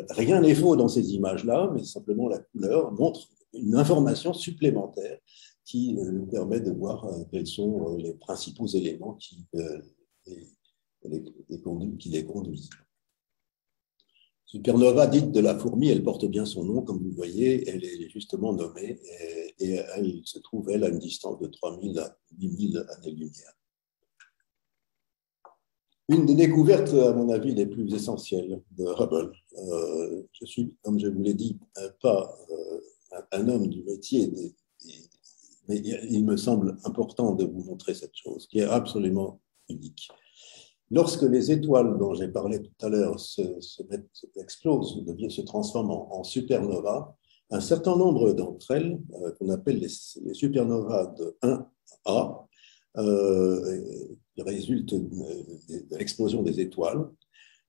rien n'est faux dans ces images-là, mais simplement la couleur montre une information supplémentaire qui nous permet de voir quels sont les principaux éléments qui les conduisent. Supernova dite de la fourmi, elle porte bien son nom, comme vous le voyez, elle est justement nommée et elle se trouve, elle, à une distance de 3000 à 10 000 années-lumière. Une des découvertes, à mon avis, les plus essentielles de Hubble. Je suis, comme je vous l'ai dit, pas un homme du métier mais il me semble important de vous montrer cette chose qui est absolument unique. Lorsque les étoiles dont j'ai parlé tout à l'heure explosent, se transforment en supernova, un certain nombre d'entre elles, qu'on appelle les supernovas de 1A, qui résultent de l'explosion des étoiles,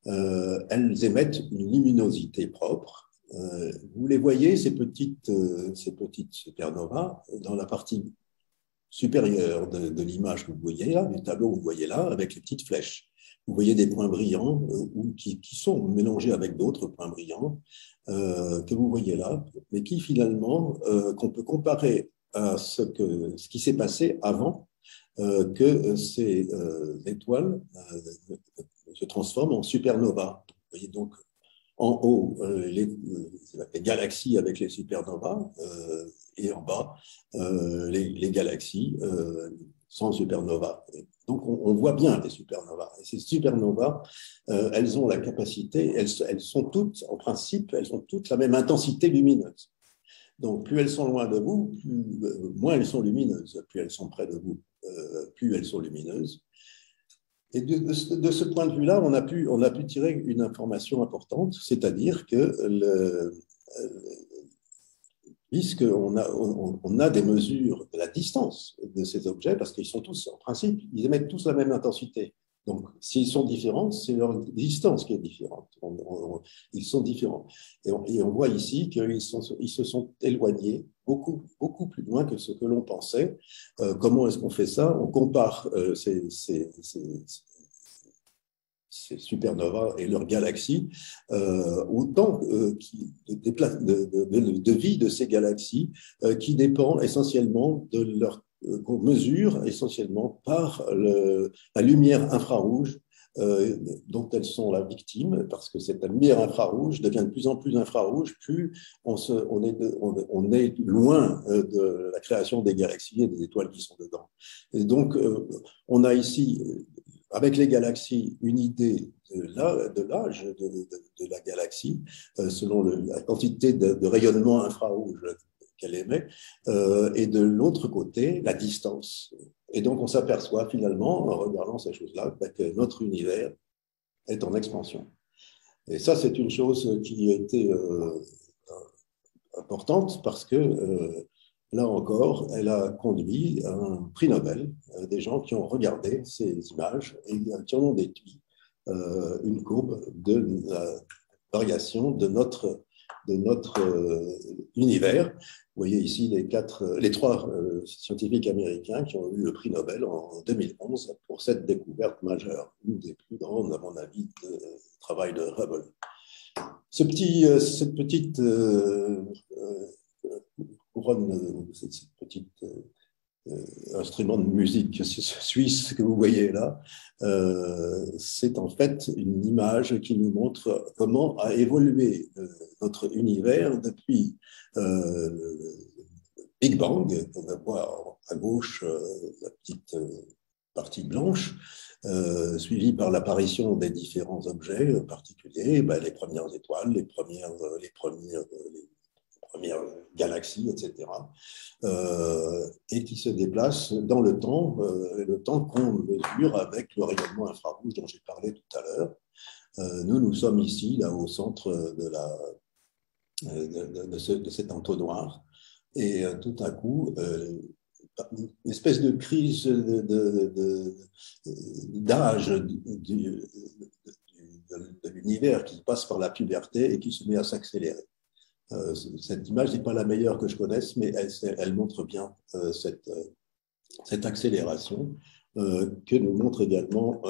elles émettent une luminosité propre. Vous les voyez, ces petites supernovas, dans la partie supérieure de l'image que vous voyez là, du tableau que vous voyez là, avec les petites flèches. Vous voyez des points brillants qui sont mélangés avec d'autres points brillants que vous voyez là, mais qui finalement, qu'on peut comparer à ce qui s'est passé avant que ces étoiles se transforment en supernovas. Vous voyez donc en haut, les galaxies avec les supernovas, et en bas, les galaxies sans supernovas. Donc, on voit bien les supernovas. Et ces supernovas, elles ont la capacité, elles sont toutes, en principe, elles ont toutes la même intensité lumineuse. Donc, plus elles sont loin de vous, moins elles sont lumineuses. Plus elles sont près de vous, plus elles sont lumineuses. Et de ce point de vue-là, on a pu tirer une information importante, c'est-à-dire que puisqu'on a des mesures de la distance de ces objets, parce qu'ils sont tous, en principe, ils émettent tous la même intensité. Donc, s'ils sont différents, c'est leur distance qui est différente. Ils sont différents. Et on voit ici qu'ils se sont éloignés beaucoup plus loin que ce que l'on pensait. Comment est-ce qu'on fait ça? On compare ces supernovas et leurs galaxies au temps de vie de ces galaxies qui dépend essentiellement de leur qu'on mesure essentiellement par la lumière infrarouge dont elles sont la victime, parce que cette lumière infrarouge devient de plus en plus infrarouge, plus on est loin de la création des galaxies et des étoiles qui sont dedans. Et donc, on a ici, avec les galaxies, une idée de l'âge de la galaxie, selon la quantité de rayonnement infrarouge qu'elle émet, et de l'autre côté, la distance. Et donc, on s'aperçoit finalement, en regardant ces choses-là, que notre univers est en expansion. Et ça, c'est une chose qui a été importante parce que, là encore, elle a conduit à un prix Nobel, des gens qui ont regardé ces images et qui en ont déduit une courbe de la variation de notre univers. Vous voyez ici les trois scientifiques américains qui ont eu le prix Nobel en 2011 pour cette découverte majeure, une des plus grandes, à mon avis, de travail de Hubble. Cette petite couronne, cette petite instrument de musique suisse que vous voyez là, c'est en fait une image qui nous montre comment a évolué notre univers depuis le Big Bang, qu'on voit à gauche la petite partie blanche, suivie par l'apparition des différents objets particuliers, les premières étoiles, les premières galaxies, etc., et qui se déplacent dans le temps qu'on mesure avec le rayonnement infrarouge dont j'ai parlé tout à l'heure. Nous sommes ici, là, au centre de cet entonnoir, et tout à coup, une espèce de crise d'âge de l'univers qui passe par la puberté et qui se met à s'accélérer. Cette image n'est pas la meilleure que je connaisse, mais elle montre bien cette accélération que nous montre également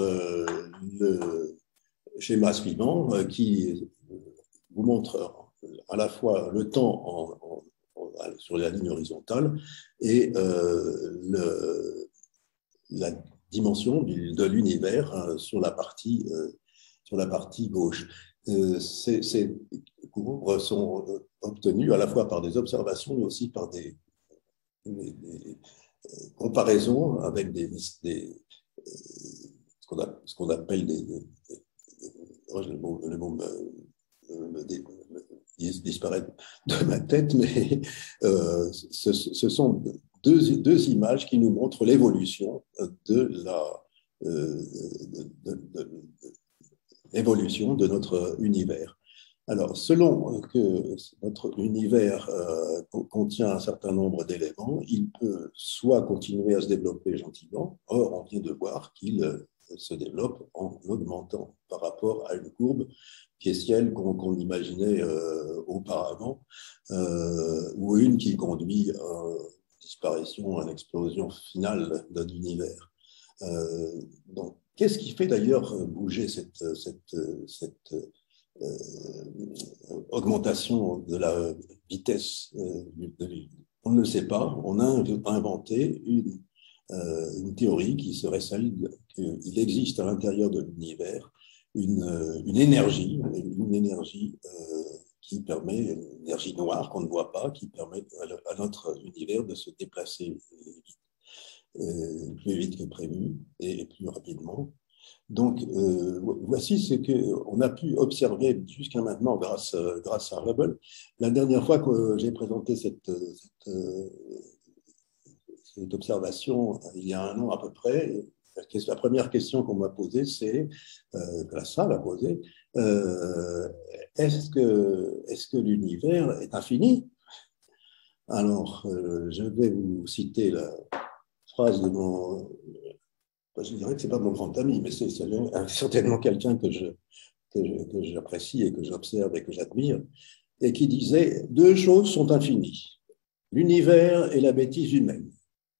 le schéma suivant qui vous montre à la fois le temps sur la ligne horizontale et la dimension de l'univers sur la partie gauche. Ces courbes sont obtenues à la fois par des observations, mais aussi par des comparaisons avec ce qu'on appelle le mot disparaît de ma tête, mais ce sont deux images qui nous montrent l'évolution l'évolution de notre univers. Alors, selon que notre univers contient un certain nombre d'éléments, il peut soit continuer à se développer gentiment, or on vient de voir qu'il se développe en augmentant par rapport à une courbe qui est celle qu'on imaginait auparavant, ou une qui conduit à une disparition, à une explosion finale de l'univers. Donc, qu'est-ce qui fait d'ailleurs bouger cette augmentation de la vitesse de l'univers? On ne le sait pas. On a inventé une théorie qui serait celle qu'il existe à l'intérieur de l'univers une énergie qui permet, une énergie noire qu'on ne voit pas, qui permet à notre univers de se déplacer plus vite que prévu et plus rapidement. Donc, voici ce qu'on a pu observer jusqu'à maintenant grâce à Hubble. La dernière fois que j'ai présenté cette observation, il y a un an à peu près, la première question qu'on m'a posée, c'est, que la salle a posée, est-ce que l'univers est infini? Alors, je vais vous citer la phrase de mon... Je dirais que ce n'est pas mon grand ami, mais c'est certainement quelqu'un que j'apprécie et que j'observe et que j'admire, et qui disait « Deux choses sont infinies, l'univers et la bêtise humaine.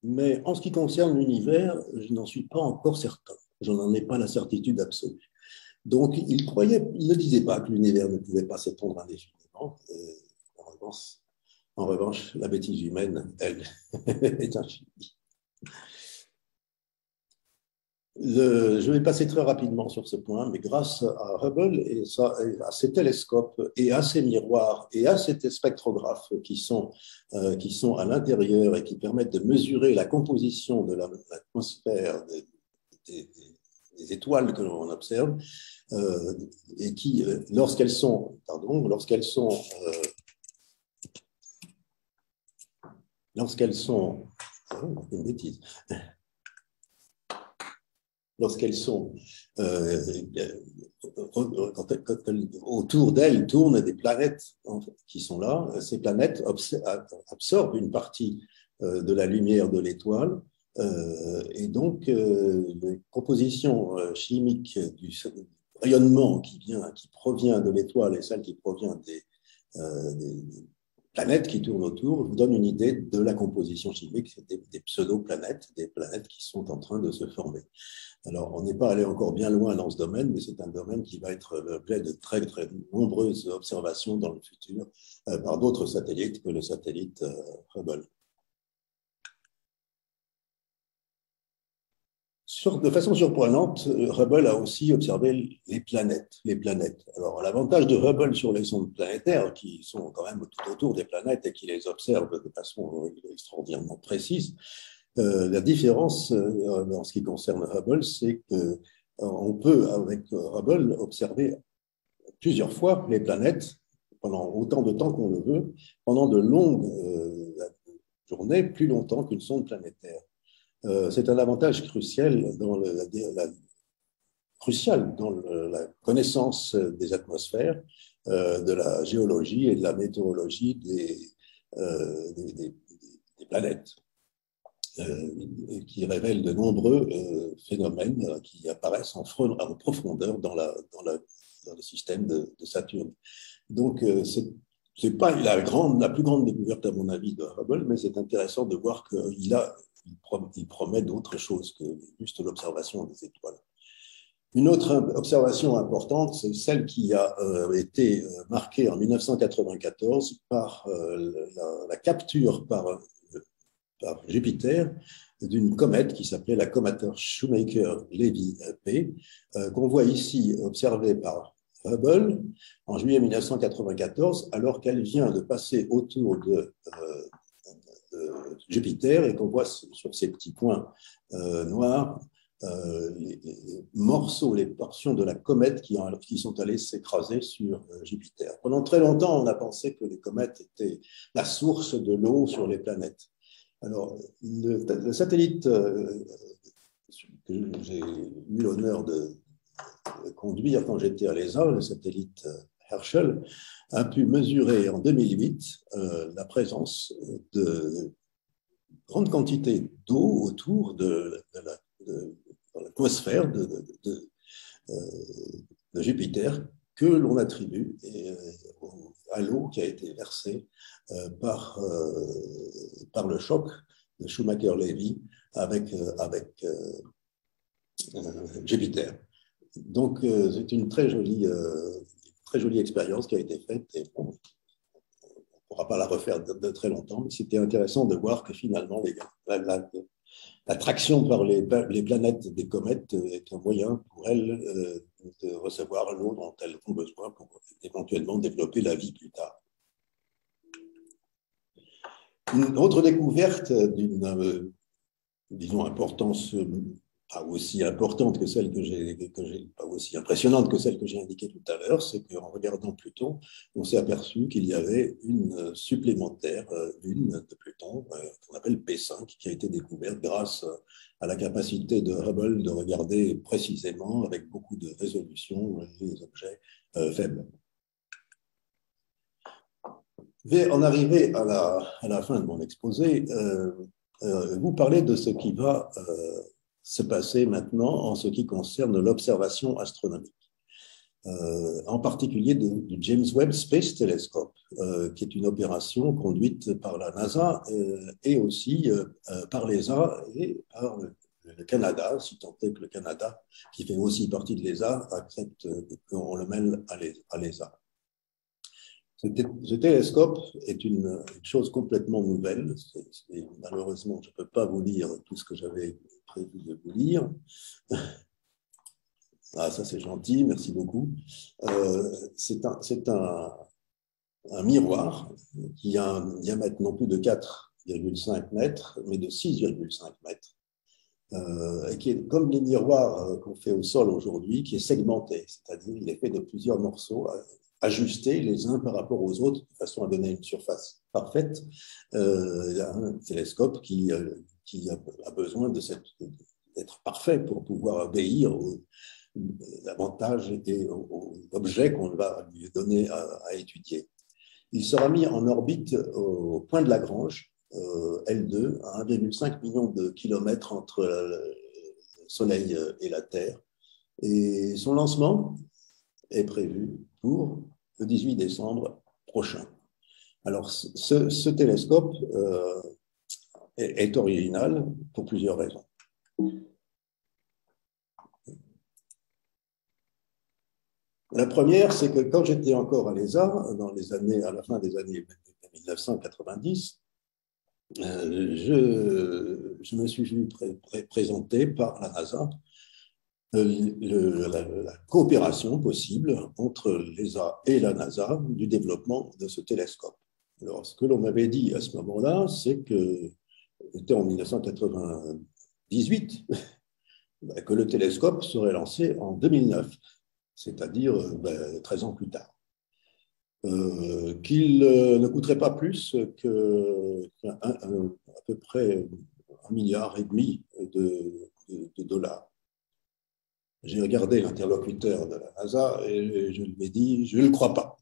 Mais en ce qui concerne l'univers, je n'en suis pas encore certain. Je n'en ai pas la certitude absolue. » Donc, il ne disait pas que l'univers ne pouvait pas s'étendre indéfiniment. En revanche, la bêtise humaine, elle, est infinie. Je vais passer très rapidement sur ce point, mais grâce à Hubble et à ses télescopes et à ses miroirs et à ces spectrographes qui sont à l'intérieur et qui permettent de mesurer la composition de l'atmosphère des étoiles que l'on observe, et qui, lorsqu'elles sont une bêtise. Lorsqu'elles sont autour d'elles tournent des planètes qui sont là. Ces planètes absorbent une partie de la lumière de l'étoile, et donc les compositions chimiques du rayonnement qui provient de l'étoile et celle qui provient des planètes qui tournent autour vous donne une idée de la composition chimique des pseudo-planètes, des planètes qui sont en train de se former. Alors, on n'est pas allé encore bien loin dans ce domaine, mais c'est un domaine qui va être l'objet de très, très nombreuses observations dans le futur par d'autres satellites que le satellite Hubble. De façon surprenante, Hubble a aussi observé les planètes. Alors, l'avantage de Hubble sur les sondes planétaires, qui sont quand même tout autour des planètes et qui les observent de façon extraordinairement précise, la différence en ce qui concerne Hubble, c'est qu'on peut, avec Hubble, observer plusieurs fois les planètes pendant autant de temps qu'on le veut, pendant de longues journées, plus longtemps qu'une sonde planétaire. C'est un avantage crucial dans la connaissance des atmosphères, de la géologie et de la météorologie des planètes. Qui révèle de nombreux phénomènes qui apparaissent en profondeur dans le système de Saturne. Donc, c'est pas la plus grande découverte, à mon avis, de Hubble, mais c'est intéressant de voir qu'il promet d'autres choses que juste l'observation des étoiles. Une autre observation importante, c'est celle qui a été marquée en 1994 par la capture par Jupiter d'une comète qui s'appelait la comète Shoemaker-Levy P, qu'on voit ici observée par Hubble en juillet 1994, alors qu'elle vient de passer autour de Jupiter et qu'on voit sur ces petits points noirs les morceaux, les portions de la comète qui sont allées s'écraser sur Jupiter. Pendant très longtemps, on a pensé que les comètes étaient la source de l'eau sur les planètes. Alors, le satellite que j'ai eu l'honneur de conduire quand j'étais à l'ESA, le satellite Herschel, a pu mesurer en 2008 la présence de grandes quantités d'eau autour de l'atmosphère de Jupiter que l'on attribue à l'eau qui a été versée par le choc de Schumacher-Levy avec Jupiter. Donc, c'est une très jolie expérience qui a été faite. Et bon, on ne pourra pas la refaire de très longtemps, mais c'était intéressant de voir que finalement, l'attraction par les planètes des comètes est un moyen pour elles de recevoir l'eau dont elles ont besoin pour éventuellement développer la vie plus tard. Une autre découverte d'une, disons, importance pas aussi importante que celle pas aussi impressionnante que celle que j'ai indiquée tout à l'heure, c'est qu'en regardant Pluton, on s'est aperçu qu'il y avait une supplémentaire lune de Pluton, qu'on appelle P5, qui a été découverte grâce à la capacité de Hubble de regarder précisément, avec beaucoup de résolution, les objets faibles. Je vais en arriver à la fin de mon exposé. Vous parlez de ce qui va se passer maintenant en ce qui concerne l'observation astronomique. En particulier du James Webb Space Telescope, qui est une opération conduite par la NASA et aussi par l'ESA et par le Canada, si tant est que le Canada, qui fait aussi partie de l'ESA, accepte qu'on le mêle à l'ESA. Ce télescope est une chose complètement nouvelle. Malheureusement, je ne peux pas vous lire tout ce que j'avais prévu de vous lire. Ah, ça c'est gentil, merci beaucoup. C'est un miroir qui a un diamètre non plus de 4,5 mètres, mais de 6,5 mètres. Et qui est comme les miroirs qu'on fait au sol aujourd'hui, qui est segmenté, c'est-à-dire il est fait de plusieurs morceaux ajustés les uns par rapport aux autres, de façon à donner une surface parfaite. Un télescope qui a besoin d'être parfait pour pouvoir obéir aux avantages et aux objets qu'on va lui donner à étudier. Il sera mis en orbite au point de Lagrange, L2, à 1,5 million de kilomètres entre le Soleil et la Terre. Et son lancement est prévu pour le 18 décembre prochain. Alors, ce télescope est original pour plusieurs raisons. La première, c'est que quand j'étais encore à l'ESA, à la fin des années 1990, je me suis vu présenter par la NASA la coopération possible entre l'ESA et la NASA du développement de ce télescope. Alors, ce que l'on m'avait dit à ce moment-là, c'est que c'était en 1998 que le télescope serait lancé en 2009. C'est-à-dire 13 ans plus tard. Qu'il ne coûterait pas plus à peu près 1,5 milliard de dollars. J'ai regardé l'interlocuteur de la NASA et je lui ai dit, je ne le crois pas.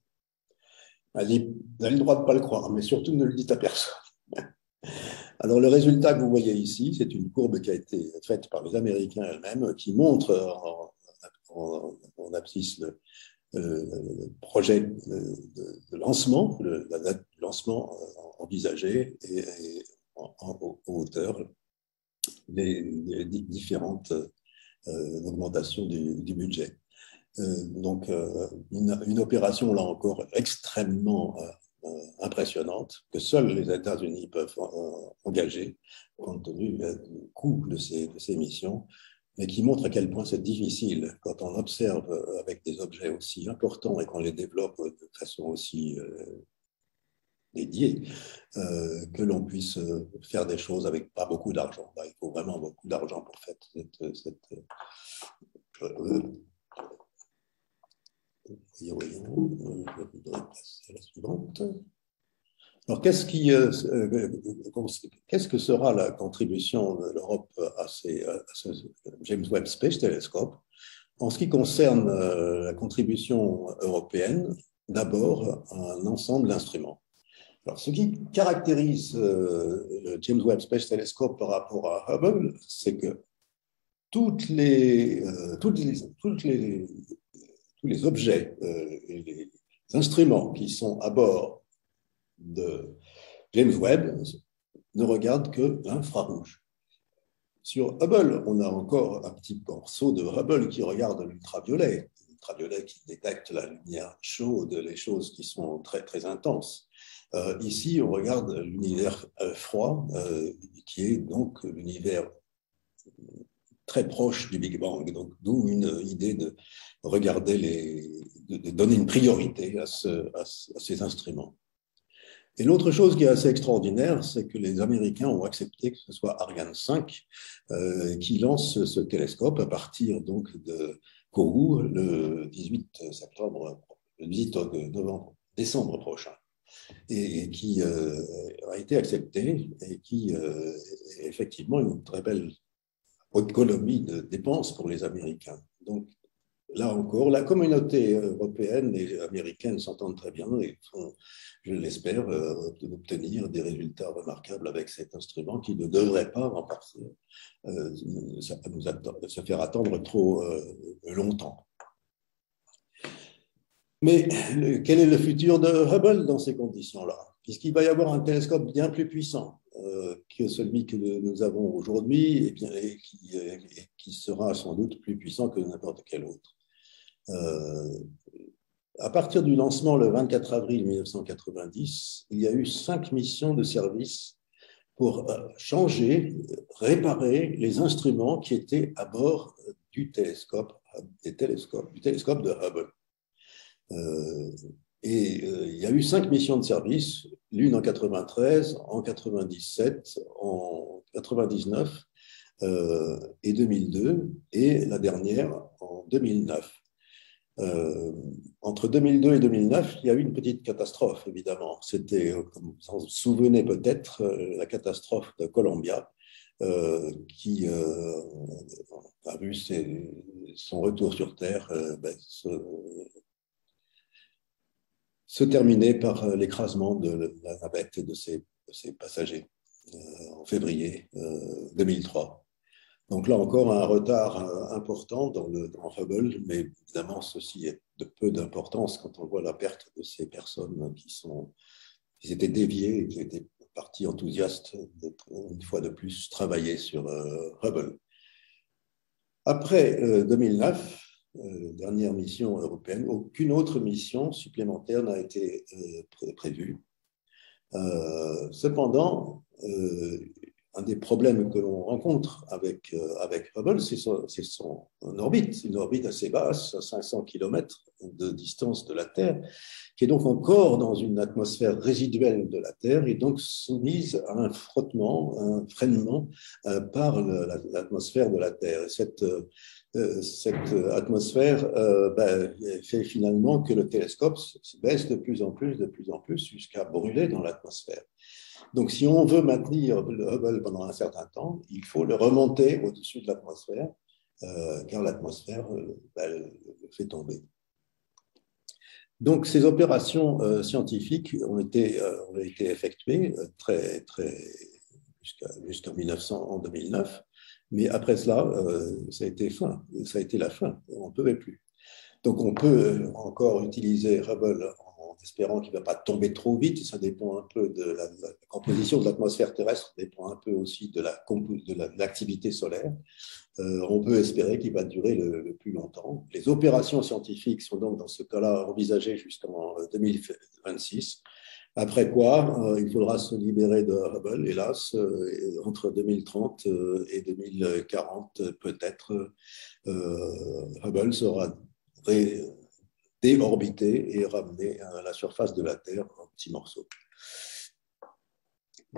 Elle dit, vous avez le droit de ne pas le croire, mais surtout ne le dites à personne. Alors, le résultat que vous voyez ici, c'est une courbe qui a été faite par les Américains eux-mêmes, qui montre en abscisse le projet de lancement, la date du lancement envisagée et en hauteur des différentes augmentations du budget. Donc, une opération, là encore, extrêmement impressionnante, que seuls les États-Unis peuvent engager, compte tenu du coût de ces missions, mais qui montre à quel point c'est difficile quand on observe avec des objets aussi importants et qu'on les développe de façon aussi dédiée, que l'on puisse faire des choses avec pas beaucoup d'argent. Il faut vraiment beaucoup d'argent pour faire voyons, je voudrais passer à la suivante. Alors, qu'est-ce que sera la contribution de l'Europe à ce James Webb Space Telescope? En ce qui concerne la contribution européenne, d'abord, un ensemble d'instruments. Alors, ce qui caractérise le James Webb Space Telescope par rapport à Hubble, c'est que tous les objets et les instruments qui sont à bord de James Webb ne regardent que l'infrarouge. Sur Hubble, on a encore un petit morceau de Hubble qui regarde l'ultraviolet qui détecte la lumière chaude, les choses qui sont très, très intenses. Ici, on regarde l'univers froid, qui est donc l'univers très proche du Big Bang, donc d'où une idée de regarder de donner une priorité à ces instruments. Et l'autre chose qui est assez extraordinaire, c'est que les Américains ont accepté que ce soit Ariane 5 qui lance ce télescope à partir donc de Kourou le 18 décembre prochain, et qui a été accepté et qui est effectivement une très belle économie de dépenses pour les Américains. Donc, là encore, la communauté européenne et américaine s'entendent très bien et font, je l'espère, obtenir des résultats remarquables avec cet instrument qui ne devrait pas se faire attendre trop longtemps. Mais quel est le futur de Hubble dans ces conditions-là? Puisqu'il va y avoir un télescope bien plus puissant que celui que nous avons aujourd'hui et qui sera sans doute plus puissant que n'importe quel autre. À partir du lancement le 24 avril 1990, il y a eu 5 missions de service pour changer, réparer les instruments qui étaient à bord du télescope de Hubble. Il y a eu 5 missions de service, l'une en 93, en 97, en 99 et 2002, et la dernière en 2009. Entre 2002 et 2009, il y a eu une petite catastrophe, évidemment. C'était, comme vous vous souvenez peut-être, la catastrophe de Columbia, qui a vu son retour sur Terre se terminer par l'écrasement de la navette et de ses passagers en février 2003. Donc là encore, un retard important dans Hubble, mais évidemment, ceci est de peu d'importance quand on voit la perte de ces personnes qui étaient déviées et qui étaient parties enthousiastes une fois de plus travailler sur Hubble. Après 2009, dernière mission européenne, aucune autre mission supplémentaire n'a été prévue. Cependant, un des problèmes que l'on rencontre avec Hubble, c'est son orbite, une orbite assez basse, à 500 km de distance de la Terre, qui est donc encore dans une atmosphère résiduelle de la Terre et donc soumise à un frottement, un freinement par l'atmosphère de la Terre. Et cette atmosphère fait finalement que le télescope se baisse de plus en plus, jusqu'à brûler dans l'atmosphère. Donc, si on veut maintenir le Hubble pendant un certain temps, il faut le remonter au-dessus de l'atmosphère, car l'atmosphère le fait tomber. Donc, ces opérations scientifiques ont été effectuées jusqu'en 2009, mais après cela, ça a été la fin, on ne pouvait plus. Donc, on peut encore utiliser Hubble en espérant qu'il ne va pas tomber trop vite. Ça dépend un peu de la composition de l'atmosphère terrestre, ça dépend un peu aussi de l'activité solaire. On peut espérer qu'il va durer le plus longtemps. Les opérations scientifiques sont donc dans ce cas-là envisagées jusqu'en 2026. Après quoi, il faudra se libérer de Hubble, hélas, entre 2030 et 2040, peut-être, Hubble sera déorbité et ramené à la surface de la Terre en petits morceaux.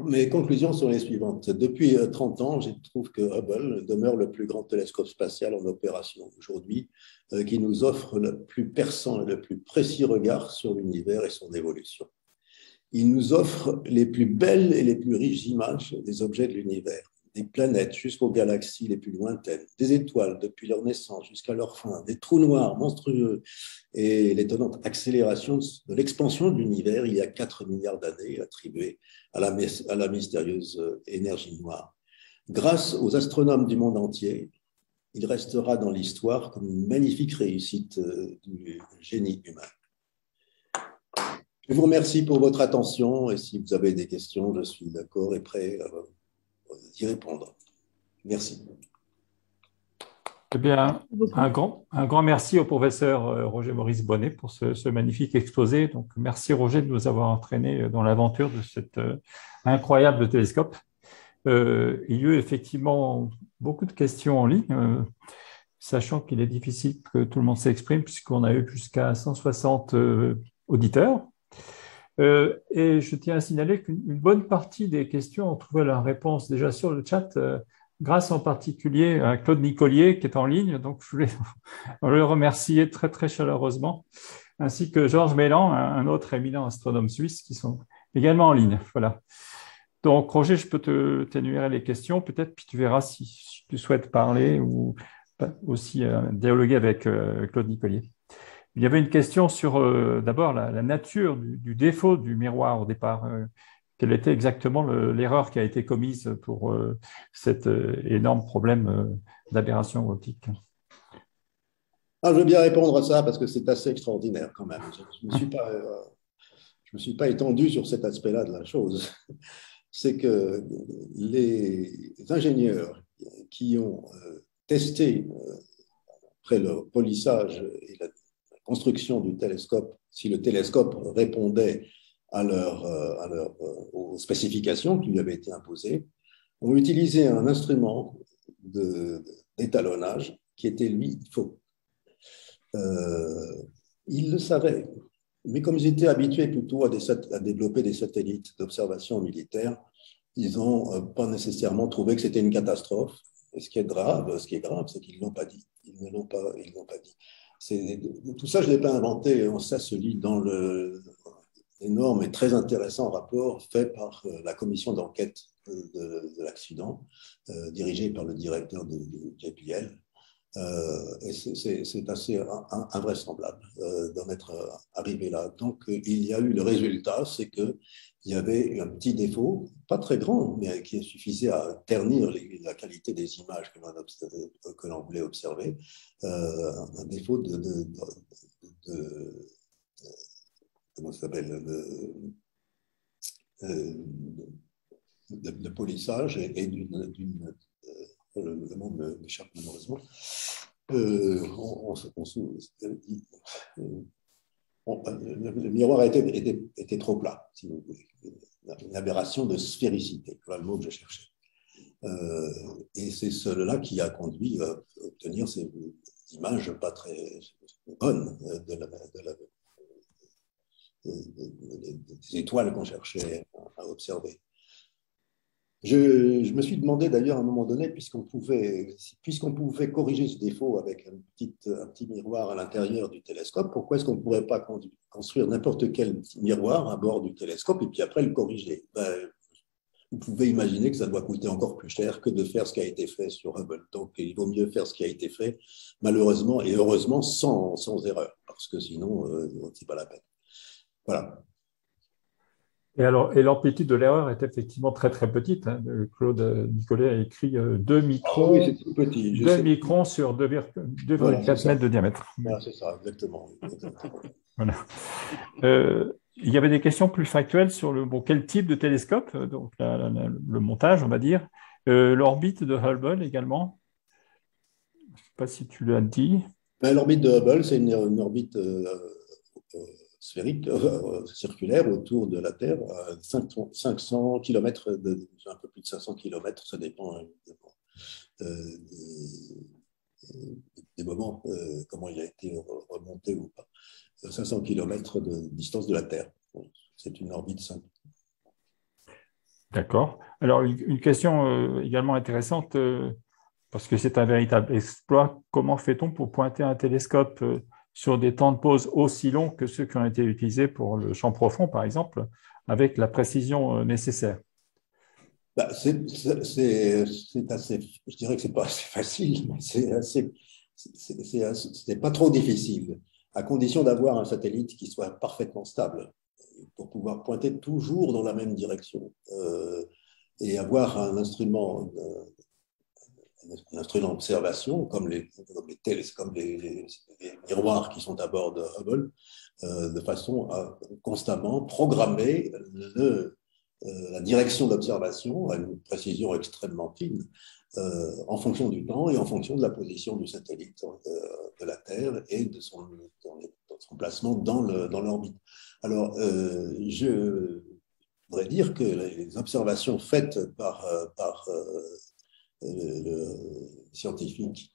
Mes conclusions sont les suivantes. Depuis 30 ans, je trouve que Hubble demeure le plus grand télescope spatial en opération aujourd'hui, qui nous offre le plus perçant et le plus précis regard sur l'univers et son évolution. Il nous offre les plus belles et les plus riches images des objets de l'univers, des planètes jusqu'aux galaxies les plus lointaines, des étoiles depuis leur naissance jusqu'à leur fin, des trous noirs monstrueux et l'étonnante accélération de l'expansion de l'univers il y a 4 milliards d'années attribuée à la mystérieuse énergie noire. Grâce aux astronomes du monde entier, il restera dans l'histoire comme une magnifique réussite du génie humain. Je vous remercie pour votre attention et si vous avez des questions, je suis d'accord et prêt à y répondre. Merci. Eh bien, un grand merci au professeur Roger Maurice Bonnet pour ce magnifique exposé. Donc, merci Roger de nous avoir entraînés dans l'aventure de cet incroyable télescope. Il y a eu effectivement beaucoup de questions en ligne, sachant qu'il est difficile que tout le monde s'exprime puisqu'on a eu jusqu'à 160 auditeurs. Et je tiens à signaler qu'une bonne partie des questions ont trouvé leur réponse déjà sur le chat, grâce en particulier à Claude Nicolier qui est en ligne. Donc, je voulais le remercier très, très chaleureusement, ainsi que Georges Mélan, un autre éminent astronome suisse, qui sont également en ligne. Voilà. Donc, Roger, je peux t'énumérer les questions peut-être, puis tu verras si tu souhaites parler ou aussi dialogué avec Claude Nicollier. Il y avait une question sur d'abord la nature du défaut du miroir au départ. Quelle était exactement l'erreur qui a été commise pour cet énorme problème d'aberration optique? Ah, je veux bien répondre à ça parce que c'est assez extraordinaire quand même. Je ne me suis pas étendu sur cet aspect-là de la chose. C'est que les ingénieurs qui ont testé après le polissage et la construction du télescope, si le télescope répondait aux spécifications qui lui avaient été imposées, ont utilisé un instrument d'étalonnage qui était, lui, faux. Ils le savaient, mais comme ils étaient habitués plutôt à développer des satellites d'observation militaire, ils n'ont pas nécessairement trouvé que c'était une catastrophe. Et ce qui est grave, c'est qu'ils ne l'ont pas dit. Ils ne l'ont pas dit. Tout ça, je ne l'ai pas inventé. Ça se lit dans l'énorme et très intéressant rapport fait par la commission d'enquête de l'accident, dirigée par le directeur de JPL. Et c'est assez invraisemblable d'en être arrivé là. Donc, il y a eu le résultat, c'est qu'il y avait un petit défaut, pas très grand, mais qui suffisait à ternir la qualité des images que l'on voulait observer, un défaut comment ça s'appelle, de polissage et le mot m'échappe malheureusement. Le miroir était trop plat, si vous voulez. Une aberration de sphéricité, voilà le mot que je cherchais. Et c'est cela qui a conduit à obtenir ces images pas très bonnes des étoiles qu'on cherchait à observer. Je me suis demandé d'ailleurs à un moment donné, puisqu'on pouvait corriger ce défaut avec un petit miroir à l'intérieur du télescope, pourquoi est-ce qu'on ne pourrait pas construire n'importe quel miroir à bord du télescope et puis après le corriger? Vous pouvez imaginer que ça doit coûter encore plus cher que de faire ce qui a été fait sur Hubble. Donc il vaut mieux faire ce qui a été fait, malheureusement et heureusement, sans erreur, parce que sinon, ce n'est pas la peine. Voilà. Et l'amplitude de l'erreur est effectivement très très petite. Hein. Claude Nicollet a écrit 2 microns, oui, c'est tout petit. 2 microns sur 2,4 mètres de diamètre. Voilà, c'est ça, exactement. Voilà. Il y avait des questions plus factuelles sur quel type de télescope, donc le montage, on va dire, l'orbite de Hubble également. Je ne sais pas si tu l'as dit. L'orbite de Hubble, c'est une orbite sphérique, circulaire autour de la Terre, à 500 km, un peu plus de 500 km, ça dépend des moments, comment il a été remonté ou pas. 500 km de distance de la Terre. C'est une orbite simple. D'accord. Alors, une question également intéressante, parce que c'est un véritable exploit. Comment fait-on pour pointer un télescope sur des temps de pause aussi longs que ceux qui ont été utilisés pour le champ profond, par exemple, avec la précision nécessaire? C'est assez, je dirais que c'est pas assez facile, mais c'est pas trop difficile, à condition d'avoir un satellite qui soit parfaitement stable pour pouvoir pointer toujours dans la même direction et avoir un instrument d'observation comme les miroirs qui sont à bord de Hubble, de façon à constamment programmer la direction d'observation à une précision extrêmement fine en fonction du temps et en fonction de la position du satellite de la Terre et de son placement dans l'orbite. Alors, je voudrais dire que les observations faites par le scientifique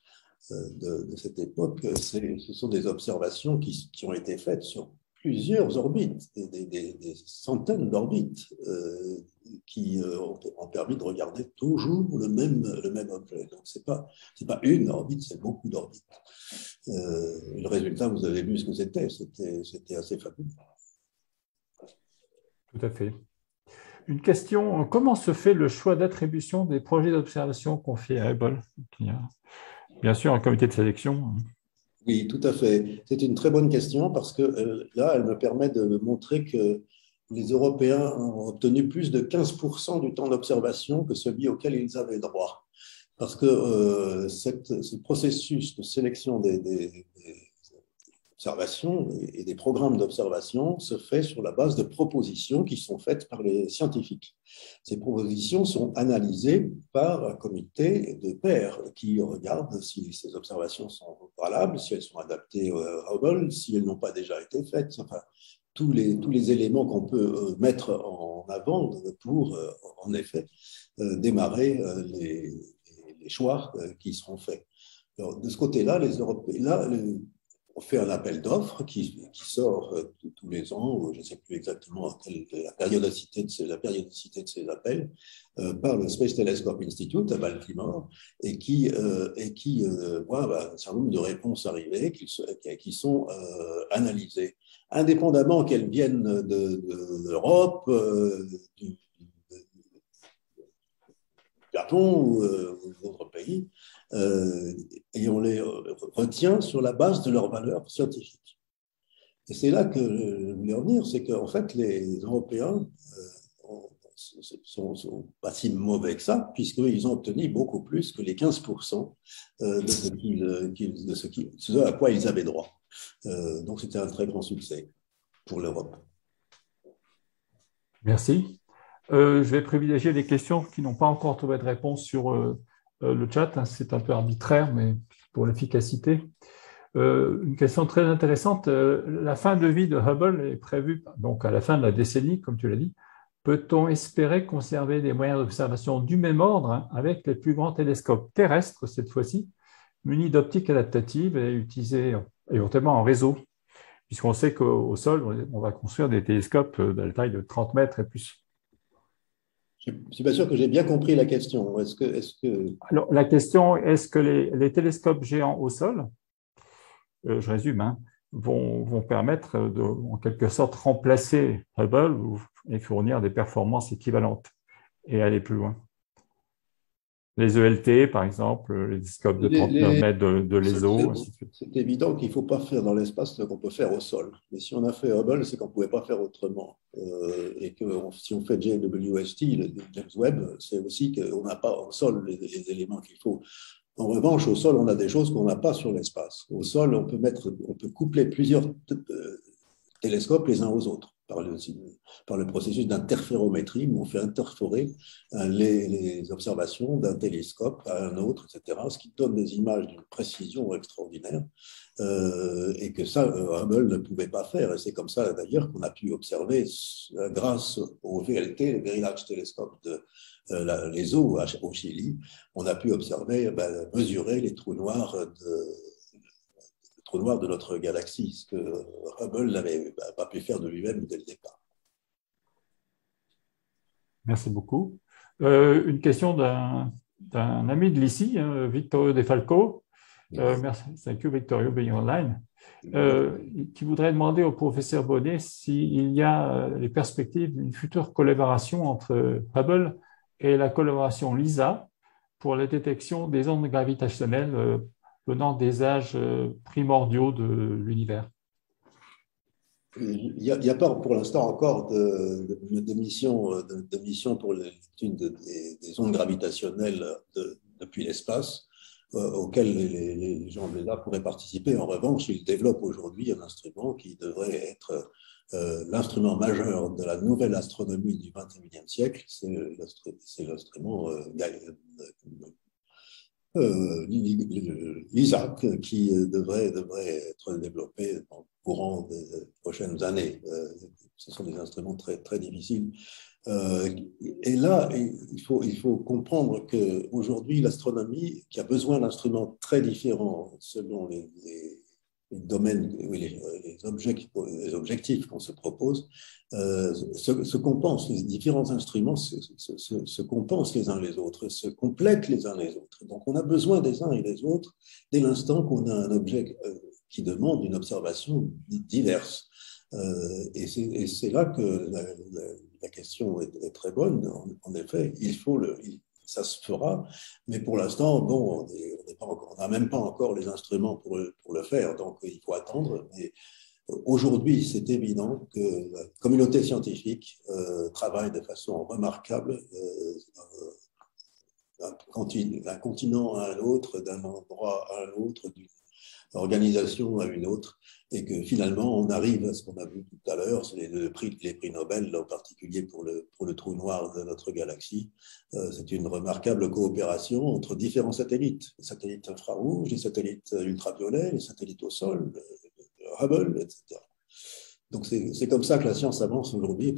de cette époque, ce sont des observations qui ont été faites sur plusieurs orbites, des centaines d'orbites qui ont permis de regarder toujours le même objet. Donc, ce n'est pas une orbite, c'est beaucoup d'orbites. Le résultat, vous avez vu ce que c'était assez fabuleux. Tout à fait. Une question, comment se fait le choix d'attribution des projets d'observation confiés à Hubble? bien sûr un comité de sélection. Oui, tout à fait. C'est une très bonne question parce que là, elle me permet de montrer que les Européens ont obtenu plus de 15% du temps d'observation que celui auquel ils avaient droit. Parce que ce processus de sélection des observations et des programmes d'observation se fait sur la base de propositions qui sont faites par les scientifiques. Ces propositions sont analysées par un comité de pairs qui regarde si ces observations sont valables, si elles sont adaptées à Hubble, si elles n'ont pas déjà été faites, enfin, tous les éléments qu'on peut mettre en avant pour, en effet, démarrer les choix qui seront faits. Alors, de ce côté-là, les Européens, on fait un appel d'offres qui sort tous les ans, je ne sais plus exactement la périodicité de ces appels, par le Space Telescope Institute à Baltimore, et qui voit un certain nombre de réponses arriver qui sont analysées, indépendamment qu'elles viennent de l'Europe, du Japon ou d'autres pays, et on les retient sur la base de leurs valeurs scientifiques. Et c'est là que je voulais en venir, c'est qu'en fait, les Européens sont pas si mauvais que ça, puisqu'ils ont obtenu beaucoup plus que les 15% de ce à quoi ils avaient droit. Donc c'était un très grand succès pour l'Europe. Merci. Je vais privilégier les questions qui n'ont pas encore trouvé de réponse sur le chat. C'est un peu arbitraire, mais pour l'efficacité. Une question très intéressante. La fin de vie de Hubble est prévue donc à la fin de la décennie, comme tu l'as dit. Peut-on espérer conserver des moyens d'observation du même ordre avec les plus grands télescopes terrestres, cette fois-ci, munis d'optiques adaptatives et utilisés éventuellement en réseau, puisqu'on sait qu'au sol, on va construire des télescopes de la taille de 30 mètres et plus. Je ne suis pas sûr que j'ai bien compris la question. Alors, la question, est-ce que les télescopes géants au sol, je résume, vont permettre de, en quelque sorte, remplacer Hubble et fournir des performances équivalentes et aller plus loin? Les ELT, par exemple, les télescopes de 39 mètres de l'ESO, ainsi de suite. C'est évident qu'il ne faut pas faire dans l'espace ce qu'on peut faire au sol. Mais si on a fait Hubble, c'est qu'on ne pouvait pas faire autrement. Et que si on fait JWST, le James Webb, c'est aussi qu'on n'a pas au sol les éléments qu'il faut. En revanche, au sol, on a des choses qu'on n'a pas sur l'espace. Au sol, on peut coupler plusieurs télescopes les uns aux autres par le processus d'interférométrie, où on fait interférer les observations d'un télescope à un autre, etc., ce qui donne des images d'une précision extraordinaire, et que ça, Hubble ne pouvait pas faire. Et c'est comme ça, d'ailleurs, qu'on a pu observer, grâce au VLT, le Very Large Telescope de l'ESO au Chili, on a pu observer, mesurer les trous noirs de notre galaxie, ce que Hubble n'avait pas pu faire de lui-même dès le départ. Merci beaucoup. Une question d'un ami de l'ICI, Vittorio De Falco. Merci, thank you, Vittorio, being online. Qui voudrait demander au professeur Bonnet s'il y a les perspectives d'une future collaboration entre Hubble et la collaboration LISA pour la détection des ondes gravitationnelles venant des âges primordiaux de l'univers. Il n'y a pas pour l'instant encore de mission pour l'étude des ondes gravitationnelles depuis l'espace auxquelles les gens de l'ESA pourraient participer. En revanche, ils développent aujourd'hui un instrument qui devrait être l'instrument majeur de la nouvelle astronomie du XXIe siècle. C'est l'instrument l'ISAC, qui devrait être développé au courant des prochaines années. Ce sont des instruments très, très difficiles. Et là, il faut comprendre qu'aujourd'hui, l'astronomie, qui a besoin d'instruments très différents selon les domaines, les objectifs qu'on se propose, se compensent. Les différents instruments se compensent les uns les autres, se complètent les uns les autres. Donc, on a besoin des uns et des autres dès l'instant qu'on a un objet qui demande une observation diverse. Et c'est là que la question est très bonne. En effet, ça se fera. Mais pour l'instant, bon, on n'a même pas encore les instruments pour le faire, donc il faut attendre. Mais aujourd'hui, c'est évident que la communauté scientifique travaille de façon remarquable d'un continent à un autre, d'un endroit à un autre, d'une organisation à une autre, et que finalement, on arrive à ce qu'on a vu tout à l'heure, c'est les prix Nobel, en particulier pour le trou noir de notre galaxie. C'est une remarquable coopération entre différents satellites, les satellites infrarouges, les satellites ultraviolets, les satellites au sol, Hubble, etc. Donc c'est comme ça que la science avance aujourd'hui.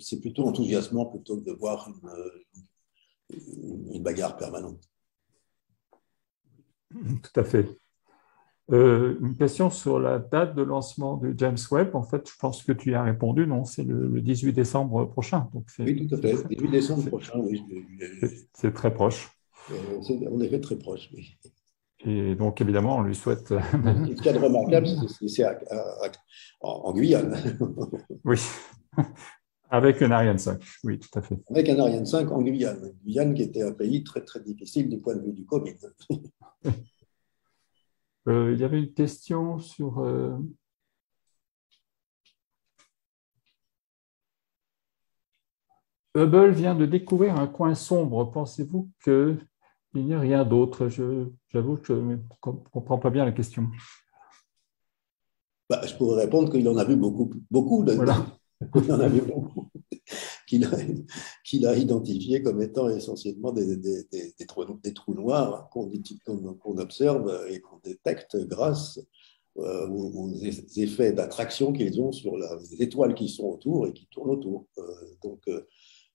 C'est plutôt enthousiasmant plutôt que de voir une bagarre permanente. Tout à fait. Une question sur la date de lancement du James Webb. En fait, je pense que tu y as répondu, non? C'est le 18 décembre prochain. Donc oui, tout à fait. 18 décembre prochain, oui. C'est très proche. C'est en effet très proche, oui. Et donc, évidemment, on lui souhaite… Ce qu'il y a de remarquable, c'est en Guyane. Oui, avec un Ariane 5, oui, tout à fait. Avec un Ariane 5 en Guyane. Guyane qui était un pays très, très difficile du point de vue du Covid. Il y avait une question sur… Hubble vient de découvrir un coin sombre. Pensez-vous qu'il n'y a rien d'autre? J'avoue que je ne comprends pas bien la question. Je pourrais répondre qu'il en a vu beaucoup. Voilà. Il en a vu beaucoup. Qu'il a identifié comme étant essentiellement des trous noirs qu'on observe et qu'on détecte grâce aux effets d'attraction qu'ils ont sur les étoiles qui sont autour et qui tournent autour. Donc,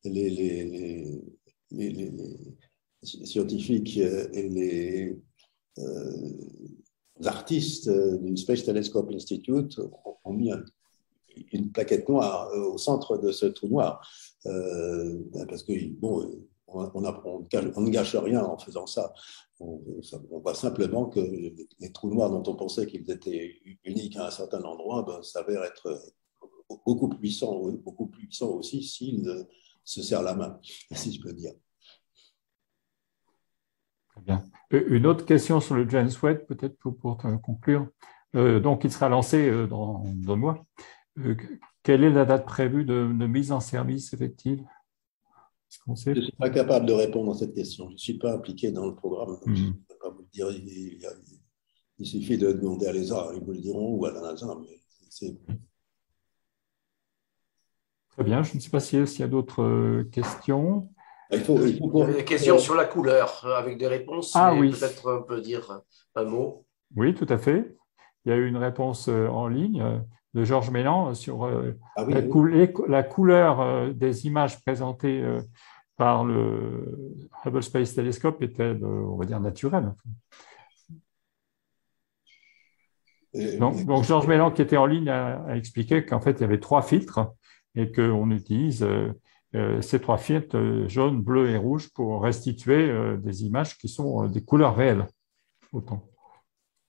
les scientifiques et les artistes du Space Telescope Institute ont mis une plaquette noire au centre de ce trou noir. Parce que, bon, on ne gâche rien en faisant ça. On voit simplement que les trous noirs dont on pensait qu'ils étaient uniques à un certain endroit s'avèrent être beaucoup plus puissants aussi s'ils se serrent la main, si je peux dire. Très bien. Une autre question sur le James Webb, peut-être pour conclure. Donc, il sera lancé dans 2 mois. Quelle est la date prévue de mise en service effective? Je ne suis pas capable de répondre à cette question. Je ne suis pas impliqué dans le programme. Donc je ne peux pas vous le dire. Il suffit de demander à l'ESA, ils vous le diront, ou à la NASA. Très bien. Je ne sais pas s'il y a d'autres questions. Il y avait des questions sur la couleur, avec des réponses, mais oui. Peut-être on peut dire un mot. Oui, tout à fait. Il y a eu une réponse en ligne de Georges Mélan sur la couleur des images présentées par le Hubble Space Telescope était, on va dire, naturelle. Donc Georges Mélan, qui était en ligne, a expliqué qu'en fait, il y avait 3 filtres et qu'on utilise ces 3 filtres, jaune, bleu et rouge, pour restituer des images qui sont des couleurs réelles. Autant.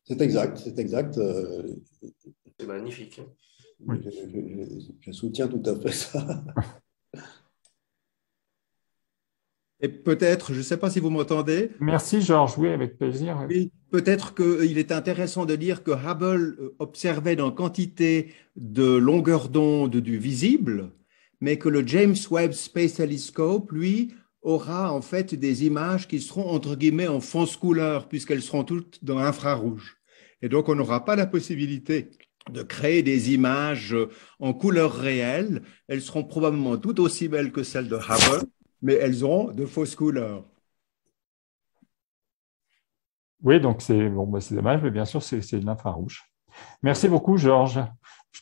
C'est exact, c'est exact. C'est magnifique. Oui. Je soutiens tout à fait ça. Et peut-être, je ne sais pas si vous m'entendez. Merci Georges, oui, avec plaisir. Oui, peut-être qu'il est intéressant de dire que Hubble observait dans quantité de longueur d'onde du visible, mais que le James Webb Space Telescope, lui, aura en fait des images qui seront entre guillemets en fausse couleur, puisqu'elles seront toutes dans l'infrarouge. Et donc, on n'aura pas la possibilité de créer des images en couleur réelle. Elles seront probablement tout aussi belles que celles de Hubble, mais elles auront de fausses couleurs. Oui, donc c'est dommage, mais bien sûr, c'est de l'infrarouge. Merci beaucoup, Georges.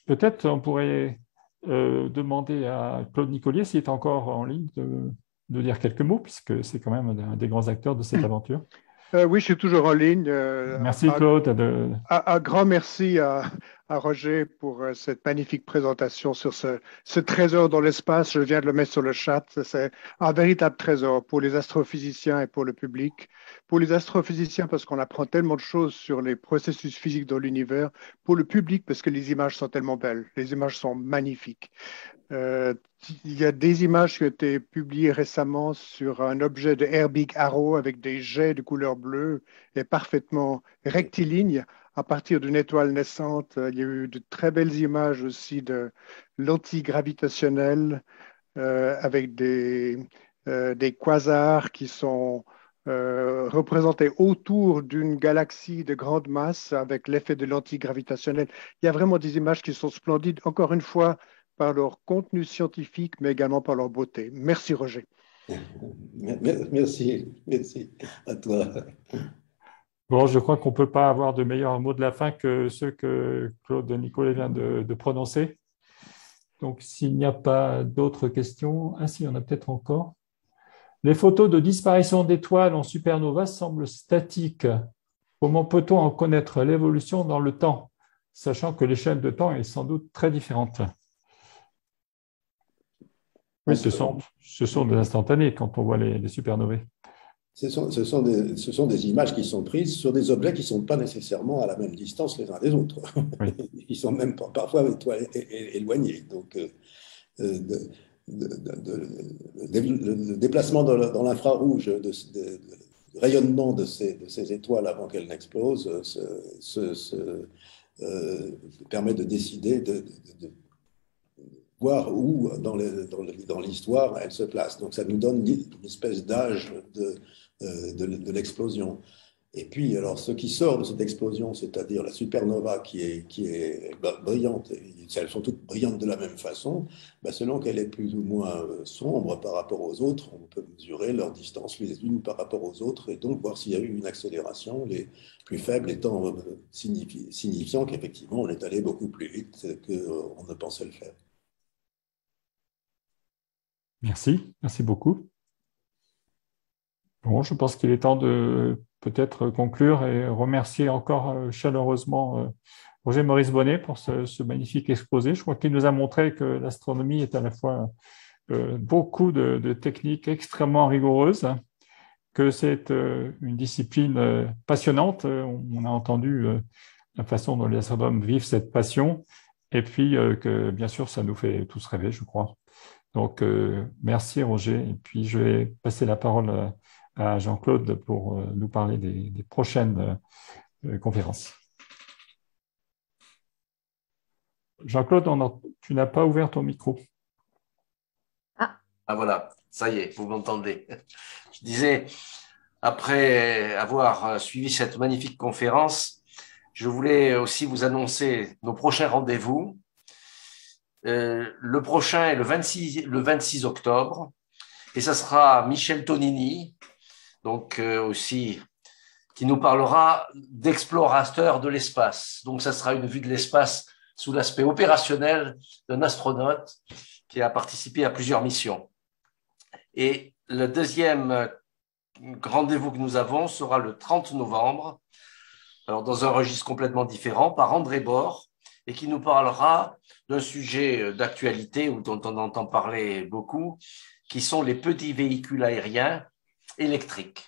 Peut-être on pourrait demander à Claude Nicolier, s'il est encore en ligne, de dire quelques mots, puisque c'est quand même un des grands acteurs de cette aventure. Oui, je suis toujours en ligne. Merci, Claude. Un grand merci à Roger pour cette magnifique présentation sur ce trésor dans l'espace. Je viens de le mettre sur le chat. C'est un véritable trésor pour les astrophysiciens et pour le public. Pour les astrophysiciens, parce qu'on apprend tellement de choses sur les processus physiques dans l'univers. Pour le public, parce que les images sont tellement belles. Les images sont magnifiques. Il y a des images qui ont été publiées récemment sur un objet de Air Big Arrow avec des jets de couleur bleue et parfaitement rectilignes à partir d'une étoile naissante. Il y a eu de très belles images aussi de l'antigravitationnel avec des quasars qui sont représentés autour d'une galaxie de grande masse avec l'effet de l'antigravitationnel. Il y a vraiment des images qui sont splendides, encore une fois, par leur contenu scientifique, mais également par leur beauté. Merci, Roger. Merci à toi. Bon, je crois qu'on ne peut pas avoir de meilleurs mots de la fin que ceux que Claude Nicolet vient de prononcer. Donc, s'il n'y a pas d'autres questions, si, il y en a peut-être encore. Les photos de disparition d'étoiles en supernova semblent statiques. Comment peut-on en connaître l'évolution dans le temps, sachant que l'échelle de temps est sans doute très différente? Oui, ce sont des instantanés quand on voit les supernovae. Ce sont des images qui sont prises sur des objets qui ne sont pas nécessairement à la même distance les uns des autres. Oui. Ils sont même parfois éloignés. Donc, le déplacement dans l'infrarouge, le rayonnement de ces étoiles avant qu'elles n'explosent permet de décider de voir où dans l'histoire elle se place. Donc ça nous donne une espèce d'âge de l'explosion. Et puis, alors, ce qui sort de cette explosion, c'est-à-dire la supernova qui est brillante, elles sont toutes brillantes de la même façon, selon qu'elle est plus ou moins sombre par rapport aux autres, on peut mesurer leur distance les unes par rapport aux autres et donc voir s'il y a eu une accélération, les plus faibles étant signifiant qu'effectivement, on est allé beaucoup plus vite qu'on ne pensait le faire. Merci beaucoup. Bon, je pense qu'il est temps de peut-être conclure et remercier encore chaleureusement Roger Maurice Bonnet pour ce magnifique exposé. Je crois qu'il nous a montré que l'astronomie est à la fois beaucoup de techniques extrêmement rigoureuses, que c'est une discipline passionnante. On a entendu la façon dont les astronomes vivent cette passion et puis que bien sûr ça nous fait tous rêver, je crois. Donc merci Roger, et puis je vais passer la parole à Jean-Claude pour nous parler des prochaines conférences. Jean-Claude, tu n'as pas ouvert ton micro. Ah voilà, ça y est, vous m'entendez. Je disais, après avoir suivi cette magnifique conférence, je voulais aussi vous annoncer nos prochains rendez-vous. Le prochain est le 26 octobre, et ça sera Michel Tonini, donc aussi, qui nous parlera d'explorateur de l'espace. Donc, ça sera une vue de l'espace sous l'aspect opérationnel d'un astronaute qui a participé à plusieurs missions. Et le deuxième rendez-vous que nous avons sera le 30 novembre, alors dans un registre complètement différent, par André Bord, et qui nous parlera d'un sujet d'actualité dont on entend parler beaucoup, qui sont les petits véhicules aériens électriques.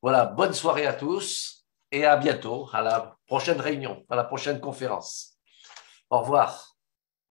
Voilà, bonne soirée à tous et à bientôt, à la prochaine réunion, à la prochaine conférence. Au revoir.